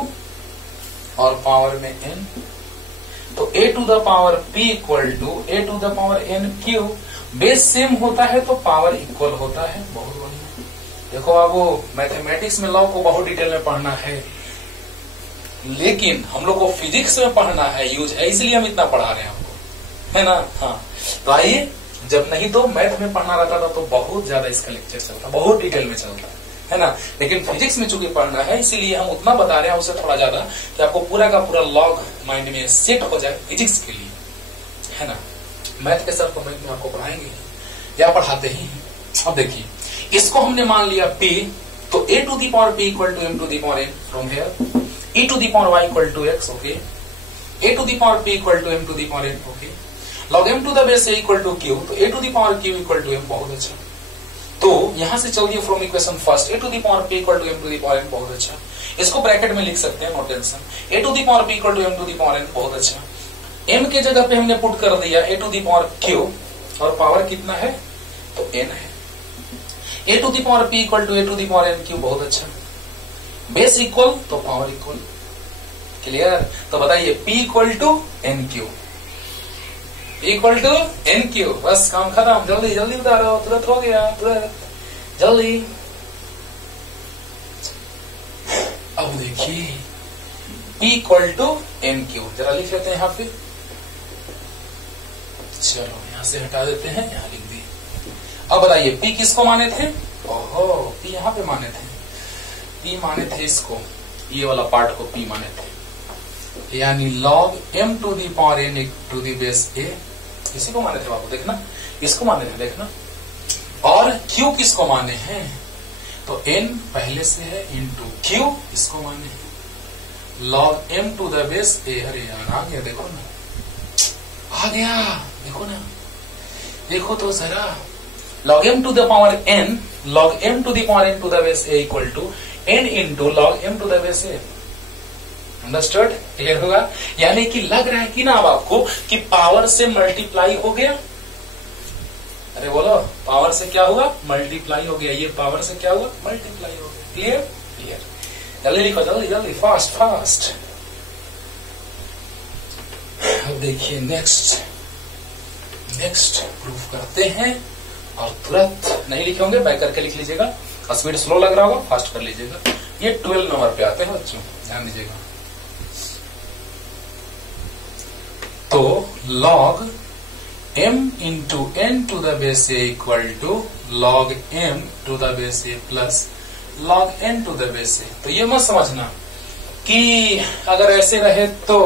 और पावर में n, तो a to the power p equal to a to the power n q। Base same होता है तो पावर इक्वल होता है। बहुत बढ़िया। देखो अब मैथमेटिक्स में लॉ को बहुत डिटेल में पढ़ना है, लेकिन हम लोग को फिजिक्स में पढ़ना है, यूज है, इसलिए हम इतना पढ़ा रहे हैं आपको, है ना? हाँ, तो आइए, जब नहीं तो मैथ में पढ़ना रहता था तो बहुत ज्यादा इसका लेक्चर चलता, बहुत डिटेल में चलता है ना, लेकिन फिजिक्स में चूंकि पढ़ना है इसीलिए हम उतना बता रहे हैं, उससे थोड़ा ज्यादा, कि आपको पूरा का पूरा लॉग माइंड में सेट हो जाए फिजिक्स के लिए, है ना। मैथ के सर तो मैथ में आपको पढ़ाएंगे या पढ़ाते ही। अब देखिए, इसको हमने मान लिया p, तो a to the power p equal to m to the power n from here e to the power y equal to x, okay, a to the power p equal to m to the power n, okay, log m to the base a equal to q, तो a to the power q equal to m, बहुत अच्छा। तो यहां से चलिए from equation first a to the power p equal to m to the power n, बहुत अच्छा। इसको ब्रैकेट में लिख सकते हैं, no tension, a to the power p equal to m to the power n, बहुत अच्छा। m के जगह पे हमने पुट कर दिया a to the power q और पावर कितना है, तो n है। a to the power p equal to a to the power n Q, बहुत अच्छा। बेस इक्वल तो पावर इक्वल, क्लियर। तो बताइए p equal to n Q, equal to n Q, बस काम खत्म। जल्दी जल्दी बता रहा हो, तुरंत हो गया, तुरंत जल्दी। अब देखिए p equal to n Q, जरा लिख लेते हैं यहाँ पे। चलो यहां से हटा देते हैं, यहां लिख दिए। अब बताइए p किसको माने थे, ओहो p यहां पे माने थे, p माने थे इसको, ये वाला पार्ट को p माने थे, यानी log m to the power n to the base a, इसी को माने थे बाबू, देखना इसको माने थे, देखना। और q किसको माने हैं, तो n पहले से है इंटू q, इसको माने हैं log m to the base a। अरे यार आ गया, देखो ना आ गया, देखो ना, देखो तो जरा, log m to the power n, log m to the power n to the base a equal to n into log m to the base a। Understood, clear होगा। यानी कि लग रहा है कि ना अब आपको कि पावर से मल्टीप्लाई हो गया, अरे बोलो पावर से क्या हुआ, मल्टीप्लाई हो गया, ये पावर से क्या हुआ, मल्टीप्लाई हो गया। Clear, clear. जल्दी लिखो, जल्दी जल्दी, फास्ट फास्ट। अब देखिए नेक्स्ट, नेक्स्ट प्रूफ करते हैं, और तुरंत नहीं लिखे होंगे बैक करके लिख लीजिएगा, स्पीड स्लो लग रहा होगा, फास्ट कर लीजिएगा। ये 12 नंबर पे आते हैं बच्चों, ध्यान दीजिएगा। तो log m into n to the base a equal to log m to the base a plus log n to the base a। तो ये मत समझना कि अगर ऐसे रहे तो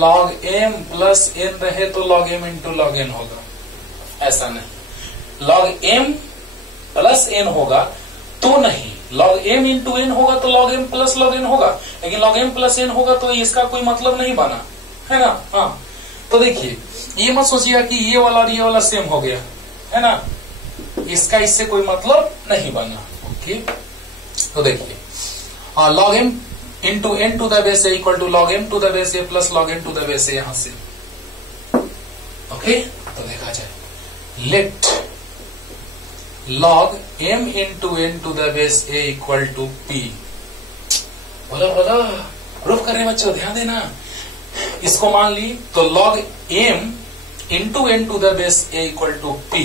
log m प्लस n रहे तो log m into log n होगा, ऐसा नहीं। log m प्लस n होगा तो नहीं, log m इंटू n होगा तो log m plus log n होगा, लेकिन log m प्लस n होगा तो इसका कोई मतलब नहीं बना, है ना। हाँ, तो देखिए ये मत सोचिएगा कि ये वाला और ये वाला सेम हो गया, है ना, इसका इससे कोई मतलब नहीं बना। ओके, तो देखिए log m into n to the base a equal to log m to the base a plus log n to the base a, यहां से। ओके, तो देखा जाए, let log m into n to the base a equal to p। बोलो बोलो, प्रूफ कर रहे बच्चों, ध्यान देना। इसको मान ली तो log m into n to the base a equal to p,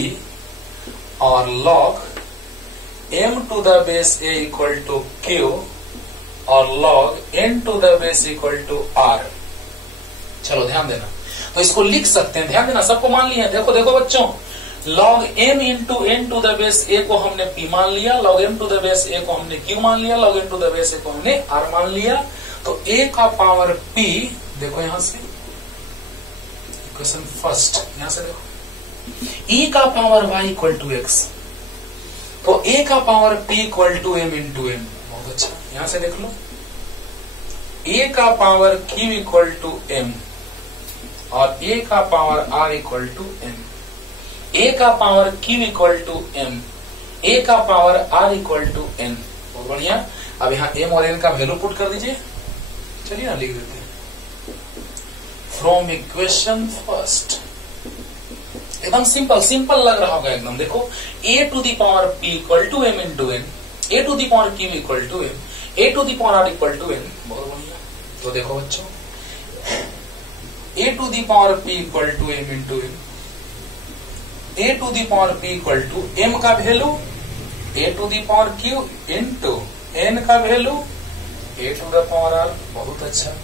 और log m to the base a equal to q, और log n to the base equal to r। चलो ध्यान देना, तो इसको लिख सकते हैं, ध्यान देना, सबको मान लिया। देखो देखो बच्चों, log m into n to the base a को हमने p मान लिया, log m to the base a को हमने q मान लिया, log n to the base a को हमने r मान लिया। तो a का पावर p, देखो यहां से इक्वेशन फर्स्ट, यहां से देखो, e का power y equal to x, तो a का power p equal to m into m, बहुत अच्छा। यहां से देख लो, a का power q equal to m और a का power r equal to m, a का power q equal to m, a का power r equal to n, बहुत बढ़िया। अब यहाँ m और n का वैल्यू पुट कर दीजिए, चलिए ना लिख देते हैं। फ्रॉम इक्वेशन फर्स्ट, एकदम सिंपल सिंपल लग रहा होगा एकदम। देखो a to the power p equal to m into n, a to the power q equal to m, a to the power r equal to n, बहुत बढ़िया। तो देखो बच्चों, a to the power p equal to m into n, a to the power p equal to m का value a to the power q into n का value a to the power r, बहुत अच्छा।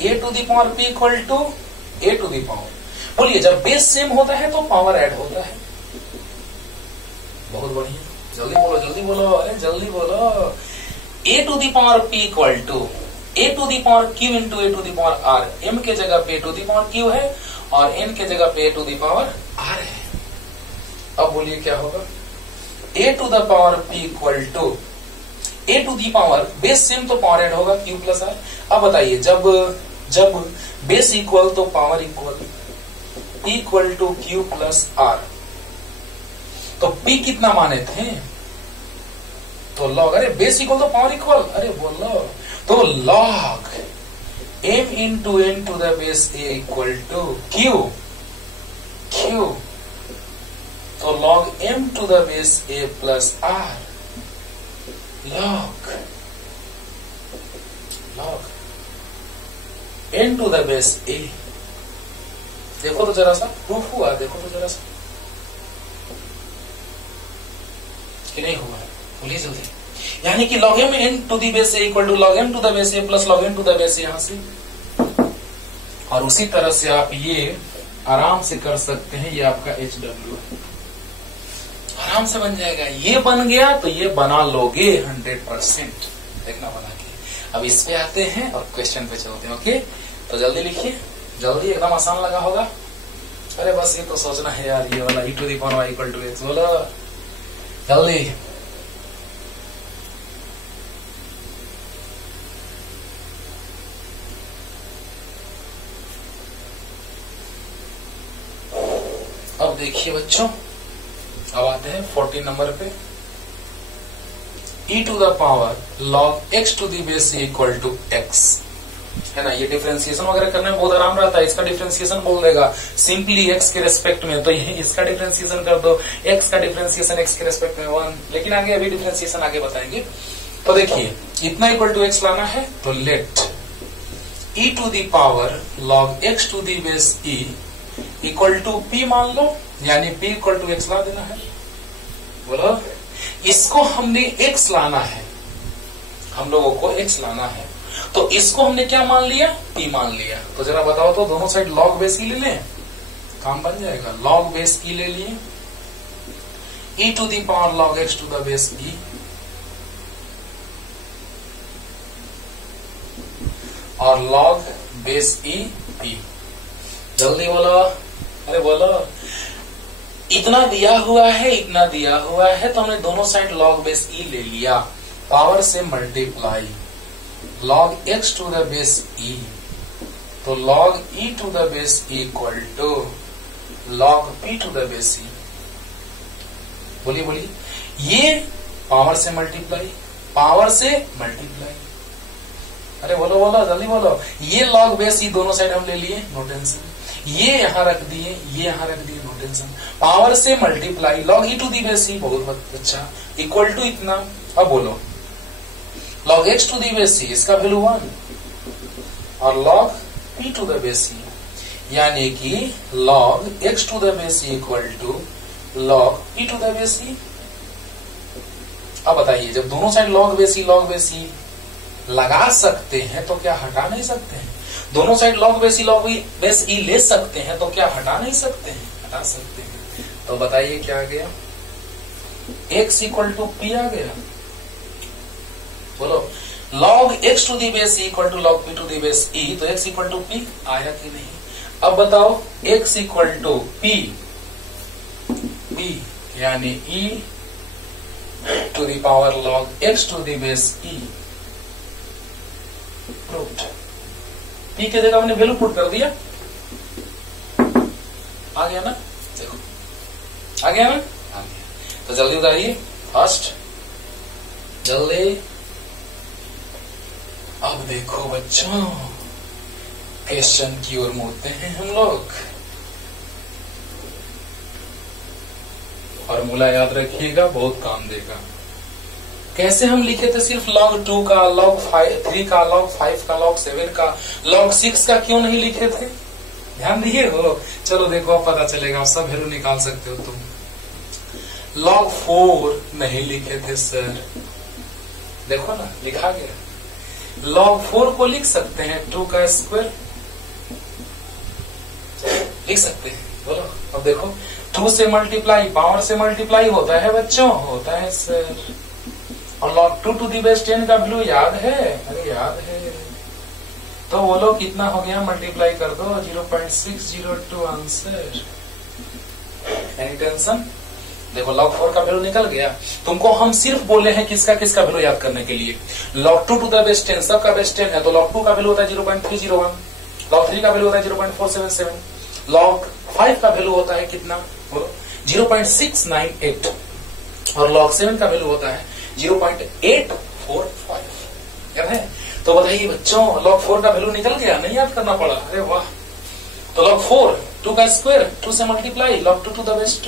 a to the power p equal to a to the power, बोलिए जब बेस सेम होता है तो पावर ऐड होता है, बहुत बढ़िया। जल्दी बोलो जल्दी बोलो, अरे जल्दी बोलो। a to the power p equal to a to the power q into a to the power r, m के जगह पे a to the power q है और n के जगह पे a to the power r है। अब बोलिए क्या होगा, A to the power P equal to A to the power base same तो पावर ऐड होगा क्यू प्लस आर। अब बताइए जब बेस इक्वल तो power equal, P equal to Q plus R, तो पी कितना माने थे तो लॉग, अरे बेस इक्वल तो पावर इक्वल, अरे बोलो तो log m into N to the base a equal to Q, तो log m to the base a plus R, log n to the base a। देखो तो जरा सा प्रूफ हुआ, देखो तो जरा सा कि नहीं हुआ, बोलिए जल्दी। यानी कि log m n to the base a equal to log m to the base a plus log n to the base a यहां से, और उसी तरह से आप ये आराम से कर सकते हैं। ये आपका HW आराम से बन जाएगा, ये बन गया तो ये बना लोगे 100%। देखना बना के। अब इस पे आते हैं और क्वेश्चन पे चलते हैं। ओके, तो जल्दी लिखिए, जल्दी, एकदम आसान लगा होगा। अरे बस ये तो सोचना है यार, ये वाला e to the power y equal to x, बोलो जल्दी। अब देखिए बच्चों, अब आते हैं 14 नंबर पे। e to the power log x to the base c equal to x, है ना। ये डिफरेंशिएशन वगैरह करने में बहुत आराम रहता है। इसका डिफरेंशिएशन बोल देगा सिंपली x के रेस्पेक्ट में, तो ये इसका डिफरेंशिएशन कर दो, x का डिफरेंशिएशन x के रेस्पेक्ट में 1। लेकिन आगे अभी डिफरेंशिएशन आगे बताएंगे। तो देखिए इतना इक्वल टू x लाना है, तो let e to the power log x to the base e equal to p मान लो, यानी p इक्वल टू x ला देना है। बोलो, इसको हमने x लाना है, हम लोगों को x लाना है, तो इसको हमने क्या मान लिया, p मान लिया। तो जरा बताओ तो, दोनों साइड log बेस e ले लें, काम बन जाएगा। log बेस e ले लिए, e to the power log x to the base e, और log बेस e p। जल्दी बोलो, अरे बोलो। इतना दिया हुआ है, इतना दिया हुआ है, तो हमने दोनों साइड log बेस e ले लिया, पावर से multiply log x to the base e, तो log e to the base e equal to log p to the base e। बोलिए बोलिए, ये पावर से मल्टीप्लाई, पावर से मल्टीप्लाई, अरे बोलो बोलो जल्दी बोलो। ये log बेस e दोनों साइड हम ले लिए, नो टेंशन। ये यहां रख दिए, ये यहां रख दिए, नो टेंशन। पावर से multiply log e to the base e, बहुत अच्छा, इक्वल टू इतना। अब बोलो log x to the base e, इसका वैल्यू 1, और log p to the base e, यानी कि log x to the base e equal to log p to the base e। अब बताइए, जब दोनों साइड log बेस e लगा सकते हैं तो क्या हटा नहीं सकते हैं? दोनों साइड log बेस e ले सकते हैं तो क्या हटा नहीं सकते हैं? हटा सकते हैं। तो बताइए क्या आ गया, x इक्वल टू p आ गया। बोलो log x to the base e equal to log p to the base e, तो x इक्वल टू p आया कि नहीं। अब बताओ x इक्वल टू p, यानी e to the power log x to the base e, proved. p के जगह हमने वैल्यू पुट कर दिया, आ गया ना, देखो आ गया ना, आ गया। तो जल्दी उतारिए फर्स्ट, जल्दी। अब देखो बच्चों, क्वेश्चन की ओर मुड़ते हैं हम लोग। फॉर्मूला याद रखिएगा, बहुत काम देगा। कैसे हम लिखे थे सिर्फ log 2 का, log 3 का, log 5 का, log 7 का, log 6 का क्यों नहीं लिखे थे? ध्यान दिए हो? चलो देखो अब पता चलेगा, आप सब वैल्यू निकाल सकते हो तुम। log 4 नहीं लिखे थे सर, देखो ना लिखा गया। log 4 को लिख सकते हैं 2 का स्क्वायर, लिख सकते हैं। बोलो अब देखो, 2 से मल्टीप्लाई, पावर से मल्टीप्लाई होता है बच्चों, होता है सर। और log 2 टू दी बेस 10 का वैल्यू याद है? अरे याद है। तो बोलो कितना हो गया, मल्टीप्लाई कर दो, 0.602 आंसर। Any tension? देखो log 4 का वैल्यू निकल गया। तुमको हम सिर्फ बोले हैं किसका किसका वैल्यू याद करने के लिए। log 2 टू द बेस 10 सबका बेस 10 है, तो log 2 का वैल्यू होता है 0.301, log 3 का वैल्यू होता है 0.477, log 5 का वैल्यू होता है कितना, 0.698 और log 7 का वैल्यू होता है 0.845। याद है? तो बताइए बच्चों, log 4 का वैल्यू निकल गया, नहीं याद करना पड़ा। अरे वाह। तो log 4 2 का स्क्वायर 2 से multiply log 2 to the base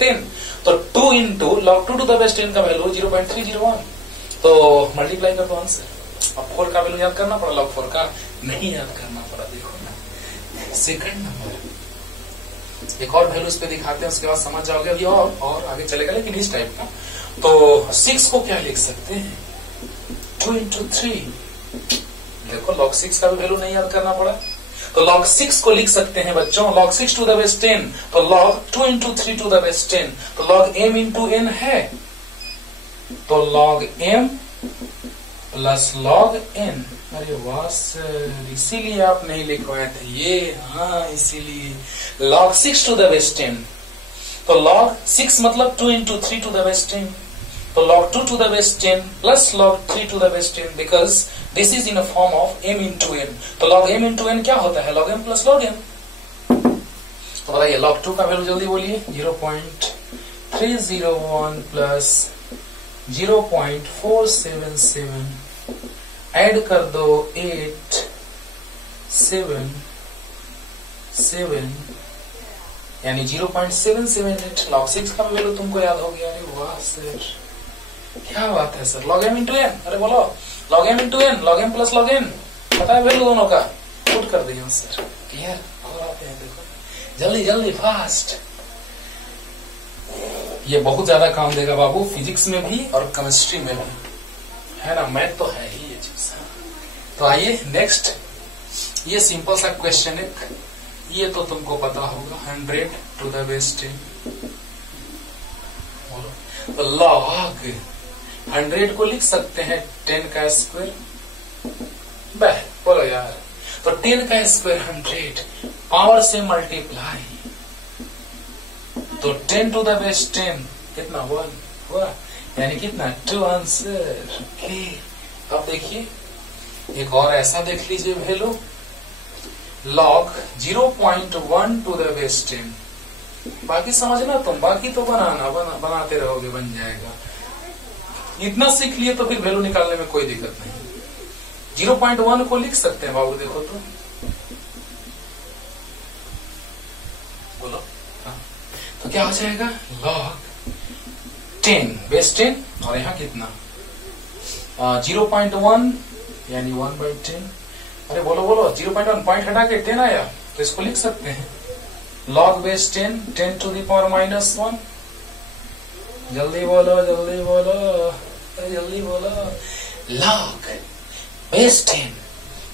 10, तो 2 into log 2 to the base 10 का वैल्यू 0.301, तो मल्टीप्लाई कर दो आंसर। अब 4 का वैल्यू याद करना पड़ा, log 4 का नहीं याद करना पड़ा। देखो ना, सेकंड नंबर एक और वैल्यू इस पे दिखाते हैं, उसके बाद समझ जाओगे अभी और आगे चलेगा, लेकिन इस टाइप का। तो 6 को क्या लिख सकते हैं, 2 इंटू 3। देखो log 6 का भी वैल्यू नहीं याद करना पड़ा, तो log 6 को लिख सकते हैं बच्चों, log 6 टू द बेस 10, तो log 2 into 3 to the base 10, तो log m इंटू n है, तो log m plus log n। अरे वाह सर, इसीलिए आप नहीं लिखवाए थे ये, हाँ इसीलिए log 6 टू द बेस 10, तो log 6 मतलब 2 इंटू 3 टू द बेस 10, तो log 2 to the base 10 plus log 3 to the base 10, because this is in a form of m into n। तो log m into n क्या होता है, log m plus log n। तो बताइए log 2 का वैल्यू जल्दी बोलिए, 0.301 प्लस 0.477, ऐड कर दो 8 7 7 यानी 0.778। log 6 का वैल्यू तुमको याद हो गया। अरे वाह सर, क्या बात है sir. log m into n, अरे बोलो log m into n, log m plus log n, पता है वैल्यू दोनों का, पुट कर दिया सर। क्लियर? और आते हैं, देखो जल्दी जल्दी फास्ट। ये बहुत ज्यादा काम देगा बाबू, फिजिक्स में भी और केमिस्ट्री में भी, है ना, मैथ तो है ही ये चीज। तो आइए नेक्स्ट, ये सिंपल सा क्वेश्चन है, ये तो तुमको पता होगा, 100 टू द बेस 10। तो log 100 को लिख सकते हैं 10 का स्क्वायर, बोलो यार, तो 10 का स्क्वायर 100, पावर से मल्टीप्लाई, तो 10 टू द बेस 10 कितना 1 हुआ, यानी कितना 2 आंसर। अब देखिए एक और ऐसा देख लीजिए value, log 0.1 to the base 10। बाकी समझना तुम, बाकी तो बनाते रहोगे, बन जाएगा। इतना सीख लिए तो फिर वैल्यू निकालने में कोई दिक्कत नहीं। 0.1 को लिख सकते हैं बाबू, देखो तो बोलो, हाँ। तो क्या हो जाएगा, log 10 बेस 10, और यहाँ कितना 0.1 यानी 1/10। अरे बोलो बोलो, 0.1 पॉइंट हटा के 10 आया, तो इसको लिख सकते हैं log base 10 10 to the power -1। जल्दी बोलो जल्दी बोलो जल्दी बोलो, log बेस 10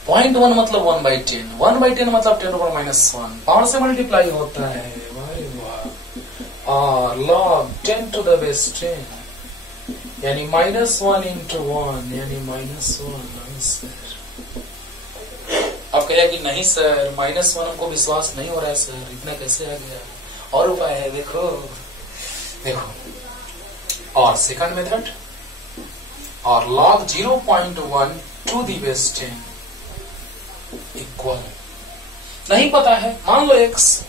0.1 मतलब 1/10, 1/10 मतलब 10 टू पावर -1, पावर से मल्टीप्लाई होता है, वाह। और log 10 टू द बेस 10 यानी -1 इंटू 1 यानी -1 आंसर। अब कहेगा कि नहीं सर -1 हमको विश्वास नहीं हो रहा है सर, इतना कैसे आ गया, और उपाय है, देखो देखो। और सेकंड मेथड, और log 0.1 to the base 10 equal, नहीं पता है मान लो x,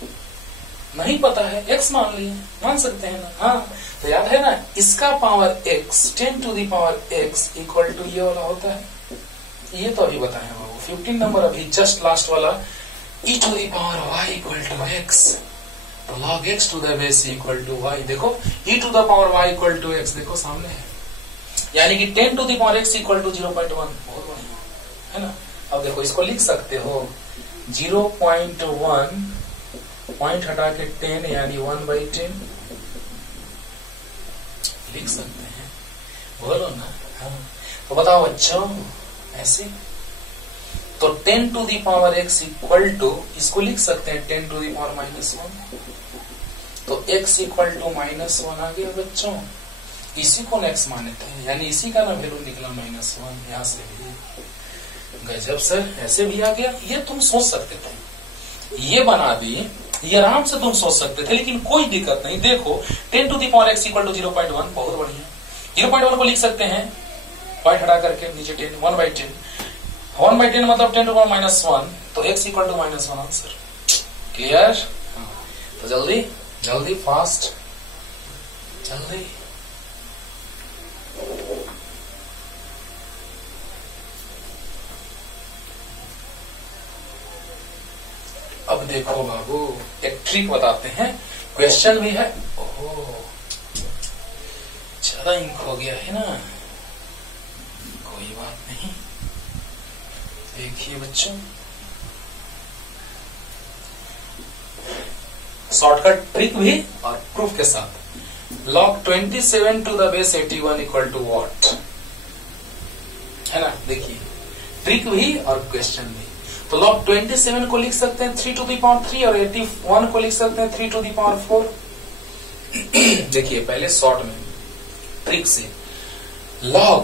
नहीं पता है x मान लिए, मान सकते हैं ना, हाँ। तो याद है ना, इसका power x 10 to the power x equal to ये वाला होता है, ये तो अभी बताए बाबू। 15 नंबर अभी जस्ट लास्ट वाला, e to the power y equal to x, तो log x to the base equal to y। देखो e to the power y equal to x, देखो सामने है, यानी कि 10 to the power x equal to 0.1, बहुत बढ़िया है ना। अब देखो इसको लिख सकते हो 0.1 पॉइंट हटा के 10 यानी 1/10 लिख सकते हैं, बोलो ना, हाँ। तो बताओ बच्चों ऐसे, तो 10 to the power x equal to, इसको लिख सकते हैं 10 टू द पावर -1, तो x इक्वल टू -1 आ गया बच्चों। इसी को नेक्स्ट माने थे, यानी इसी का ना वैल्यू निकला -1, यहाँ से भी गजब सर, ऐसे भी आ गया, ये तुम सोच सकते थे, ये बना दी ये आराम से तुम सोच सकते थे, लेकिन कोई दिक्कत नहीं। देखो 10 to the power x equal to 0.1, बहुत बढ़िया। 0.1 को लिख सकते हैं पॉइंट हटा करके नीचे 10, 1/10, 1/10 मतलब 10 टू पावर -1, तो x equal to -1 answer. Clear? तो जल्दी जल्दी फास्ट जल्दी। अब देखो बाबू, एक ट्रिक बताते हैं, क्वेश्चन भी है। ओहो, ज्यादा इंक हो गया है ना, कोई बात नहीं। देखिए बच्चों, शॉर्टकट ट्रिक भी और प्रूफ के साथ। log 27 to the base 81 equal to what, है ना। देखिए ट्रिक भी और क्वेश्चन भी। तो log 27 को लिख सकते हैं 3 टू द पावर 3 और 81 को लिख सकते हैं 3 टू द पावर 4। देखिए पहले शॉर्ट में ट्रिक से log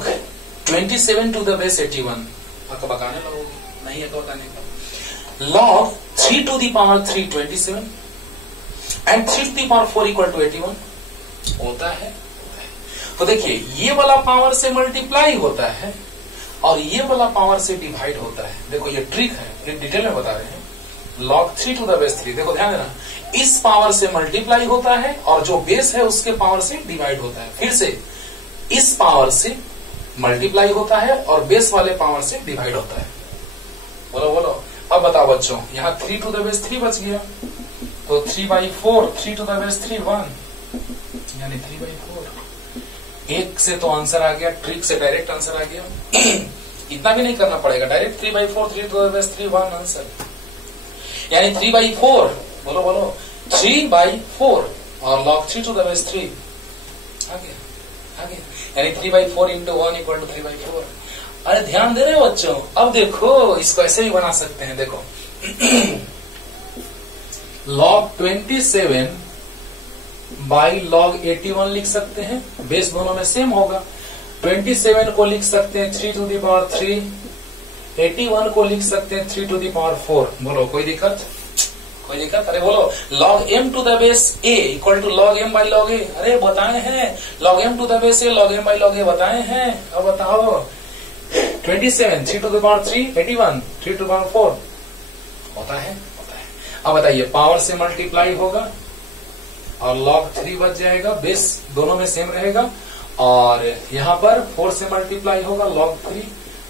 27 टू द बेस 81, आपको बताने लगोगे, नहीं है तो बताने का। log 3 to the power 3 27 and 3 to the power 4 equal to 81 होता है। तो देखिए ये वाला पावर से मल्टीप्लाई होता है और ये वाला पावर से डिवाइड होता है। देखो ये ट्रिक है, ये डिटेल में बता रहे हैं। log 3 टू द बेस 3, देखो ध्यान देना, इस पावर से मल्टीप्लाई होता है और जो बेस है उसके पावर से डिवाइड होता है। फिर से इस पावर से मल्टीप्लाई होता है और बेस वाले पावर से डिवाइड होता है। बोलो बोलो, अब बताओ बच्चों, यहाँ 3 टू द बेस 3 बच गया, तो 3/4, 3 टू द बेस 3 1, यानी 3/4। एक से तो आंसर आ गया, ट्रिक से डायरेक्ट आंसर आ गया। इतना भी नहीं करना पड़ेगा, direct 3/4, 3 to the base 3 1 answer, यानी 3/4। बोलो बोलो, 3/4 और log 3 टू द बेस 3 आ गया, यानी 3/4 इंटू 1 इक्वल टू 3/4। अरे ध्यान दे रहे हो बच्चों? अब देखो इसको ऐसे भी बना सकते हैं। देखो log 27 बाई log 81 लिख सकते हैं, बेस दोनों में सेम होगा। 27 को लिख सकते हैं 3 टू द पावर 3, 81 को लिख सकते हैं 3 टू द पावर 4। बोलो कोई दिक्कत? कोई दिक्कत? अरे बोलो log m to the base a equal to log m by log a। अरे बताए हैं log m to the base a log m by log a बताए हैं। अब बताओ 27 3 to the power 3, 81 3 to the power 4 होता है। अब बताइए पावर से मल्टीप्लाई होगा और log 3 बच जाएगा, बेस दोनों में सेम रहेगा, और यहाँ पर 4 से मल्टीप्लाई होगा log 3,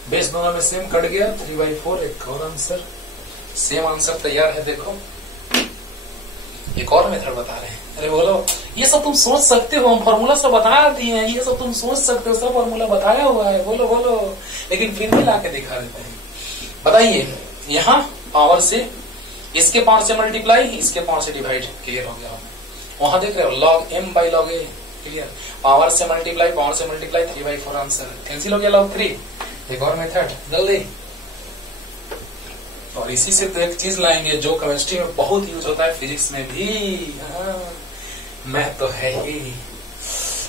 बेस दोनों में सेम, कट गया 3/4। एक और आंसर, सेम आंसर तैयार है। देखो एक और मेथड बता रहे हैं। अरे बोलो ये सब तुम सोच सकते हो, हम फॉर्मूला सब बता दिए हैं, ये सब तुम सोच सकते हो, सब फॉर्मूला बताया हुआ है। बोलो बोलो, लेकिन फिर भी लाके दिखा देते हैं। बताइए यहाँ पावर से, इसके पावर से मल्टीप्लाई, इसके पावर से डिवाइड, क्लियर हो गया। वहां देख रहे हो log m by log a, clear. Power से मल्टीप्लाई, पावर से मल्टीप्लाई, 3/4 आंसर, कैंसिल हो गया log 3। एक और मेथड जल्दी, और इसी से तो एक चीज लाएंगे जो केमिस्ट्री में बहुत यूज होता है, फिजिक्स में भी, मैथ तो है ही।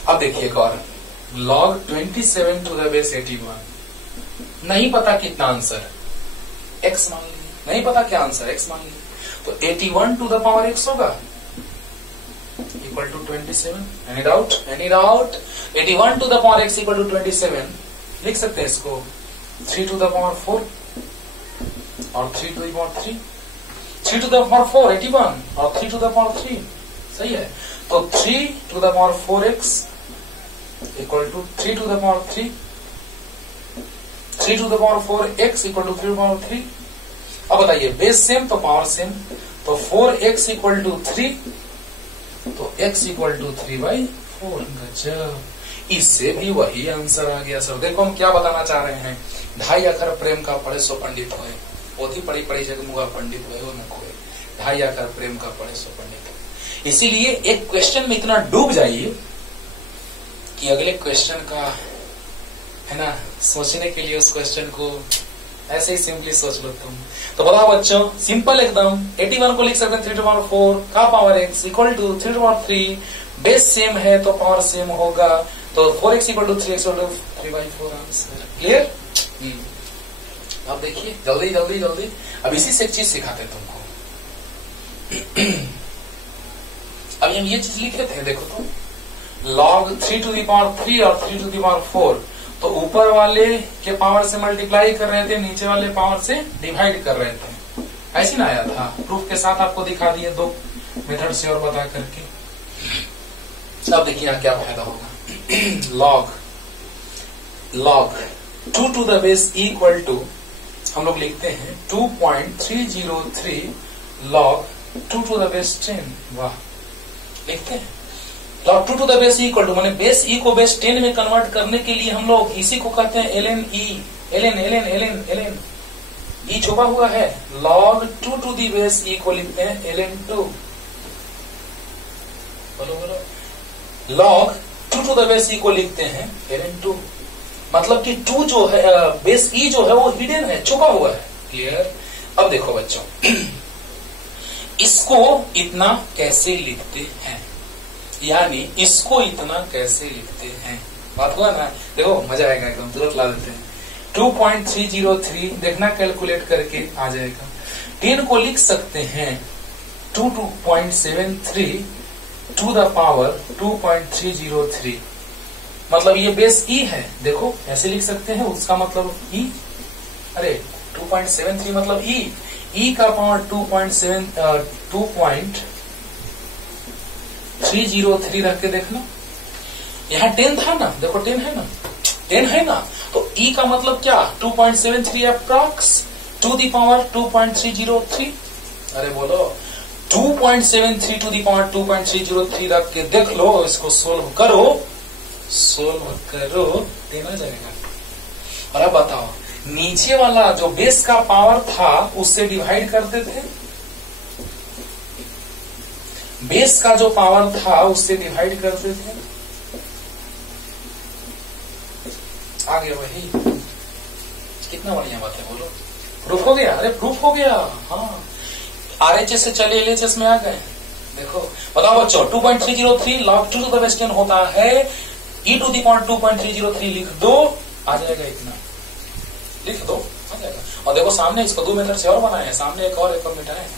अब देखिए एक और, log 27 टू द बेस 81, नहीं पता कितना आंसर, x मान लीजिए, नहीं पता क्या आंसर, x मान लीजिए, तो 81 टू द पावर x होगा equal to 27। Any doubt? Any doubt? 81 to the power x equal to 27 लिख सकते हैं इसको 3 टू द पावर 4 और 3 to the power 3, 3 to the power 4 81 और 3 टू द पावर 3, सही है। तो 3 to the power 4x equal to 3 to the power 3, 3 to the power 4x equal to 3 to the power 3। अब बताइए बेस सेम तो पावर सेम, तो 4x इक्वल टू 3, तो x इक्वल टू 3/4। गजब, इससे भी वही आंसर आ गया सर। देखो हम क्या बताना चाह रहे हैं, 2.5 अखर प्रेम का पढ़े सो पंडित होए, पोथी पढ़ी पढ़ी जगमुआ पंडित हुए हो न कोई, 2.5 अखर प्रेम का पढ़े सो पंडित होए। इसीलिए एक क्वेश्चन में इतना डूब जाइए कि अगले क्वेश्चन का, है ना, सोचने के लिए उस क्वेश्चन को ऐसे ही सिंपली सोच लो तुम। तो बताओ बच्चों, सिंपल एकदम, 81 को लिख सकते हैं 3 टू द पावर 4 का power x equal to 3 to the power 3, base same है तो पावर सेम होगा, तो 4x equal to 3x equal to 3/4 answer. Clear? अब देखिए जल्दी जल्दी जल्दी, अब इसी से एक चीज सिखाते हैं तुमको। अभी हम ये चीज लिखे थे, देखो तो log 3 to the power 3 और 3 to the power 4, तो ऊपर वाले के पावर से मल्टीप्लाई कर रहे थे, नीचे वाले पावर से डिवाइड कर रहे थे, ऐसे ना आया था। प्रूफ के साथ आपको दिखा दिए दो मेथड से और बता करके। अब देखिए यहाँ क्या फायदा होगा। log 2 to the base equal to, हम लोग लिखते हैं 2.303 log 2 to the base 10। वाह, लिखते हैं log 2 to the base equal to, माने बेस ई को बेस 10 में कन्वर्ट करने के लिए हम लोग इसी को कहते हैं ln e, ln ई छुपा हुआ है। log 2 to the base ई को लिखते हैं ln 2। बोलो log 2 to the base ई को लिखते हैं ln 2, मतलब कि 2 जो है बेस ई जो है वो हिडन है, छुपा हुआ है। क्लियर। अब देखो बच्चों, इसको इतना कैसे लिखते हैं, यानी इसको इतना कैसे लिखते हैं, बात हुआ ना। देखो मजा आएगा एकदम, तुरंत ला देते हैं। 2.303 देखना कैलकुलेट करके आ जाएगा। 10 को लिख सकते हैं 2.73 टू द पावर 2.303, मतलब ये बेस ई है, देखो ऐसे लिख सकते हैं, उसका मतलब ई, अरे 2.73 मतलब ई का पावर 2.303 रख के देखना। यहाँ 10 था ना, देखो 10 है ना, 10 है ना, तो ई का मतलब क्या 2.73 अप्रॉक्स टू दी पावर 2.303। अरे बोलो 2.73 टू दी पावर 2.303 रख के देख लो, इसको सोल्व करो, देना जाएगा। और अब बताओ, नीचे वाला जो बेस का पावर था उससे डिवाइड करते थे, बेस का जो पावर था उससे डिवाइड करते थे, आगे वही। कितना बढ़िया बात है, बोलो। प्रूफ हो गया, अरे प्रूफ हो गया। हाँ, RHS से चले LHS में आ गए। देखो बताओ बच्चों, 2.303 log 2 to the base 10 होता है, e to the power 2.303 लिख दो, आ जाएगा इतना, लिख दो आ जाएगा। और देखो सामने इसको 2 मेथड से और बनाए हैं, सामने एक और मिटाए हैं।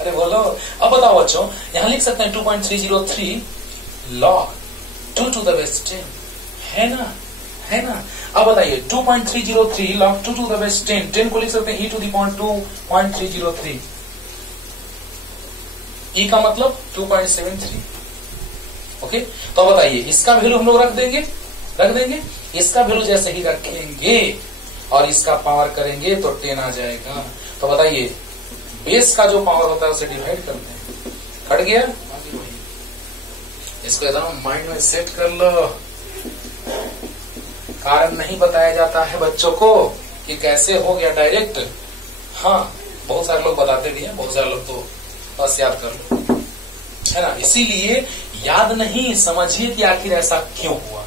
अरे बोलो। अब बताओ बच्चों, यहां लिख सकते हैं 2.303 log 2 to the base 10, है ना, है ना। अब बताइए 2.303 log 2 to the base 10 को लिख सकते हैं e to the power 2.303, ई का मतलब 2.73। ओके, तो बताइए इसका वैल्यू हम लोग रख देंगे, इसका वैल्यू जैसे ही रखेंगे और इसका पावर करेंगे तो 10 आ जाएगा। तो बताइए बेस का जो पावर होता है उसे डिवाइड करते हैं, कट गया, आगे वही। इसको एकदम माइंड में सेट कर लो। कारण नहीं बताया जाता है बच्चों को कि कैसे हो गया डायरेक्ट। हाँ, बहुत सारे लोग बताते भी हैं, बहुत सारे लोग तो बस याद कर लो, है ना। इसीलिए याद नहीं, समझिए कि आखिर ऐसा क्यों हुआ।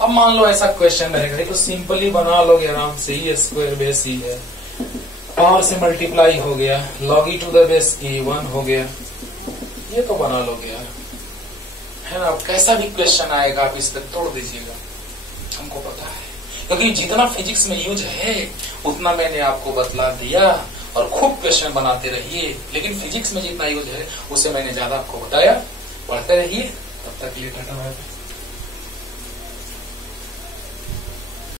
अब मान लो ऐसा क्वेश्चन रहेगा, तो सिंपली बना लोगे आराम से, ई स्क्वायर बेस ई है, पावर से मल्टीप्लाई हो गया, log e to the base E 1 हो गया, ये तो बना लोगे यार, है ना। कैसा भी क्वेश्चन आएगा आप इस पे तोड़ दीजिएगा, हमको पता है, क्योंकि जितना फिजिक्स में यूज है उतना मैंने आपको बतला दिया। और खूब क्वेश्चन बनाते रहिए, लेकिन फिजिक्स में जितना यूज है उसे मैंने ज्यादा आपको बताया। पढ़ते रहिए, तब तक के लिए टाटा बाय बाय।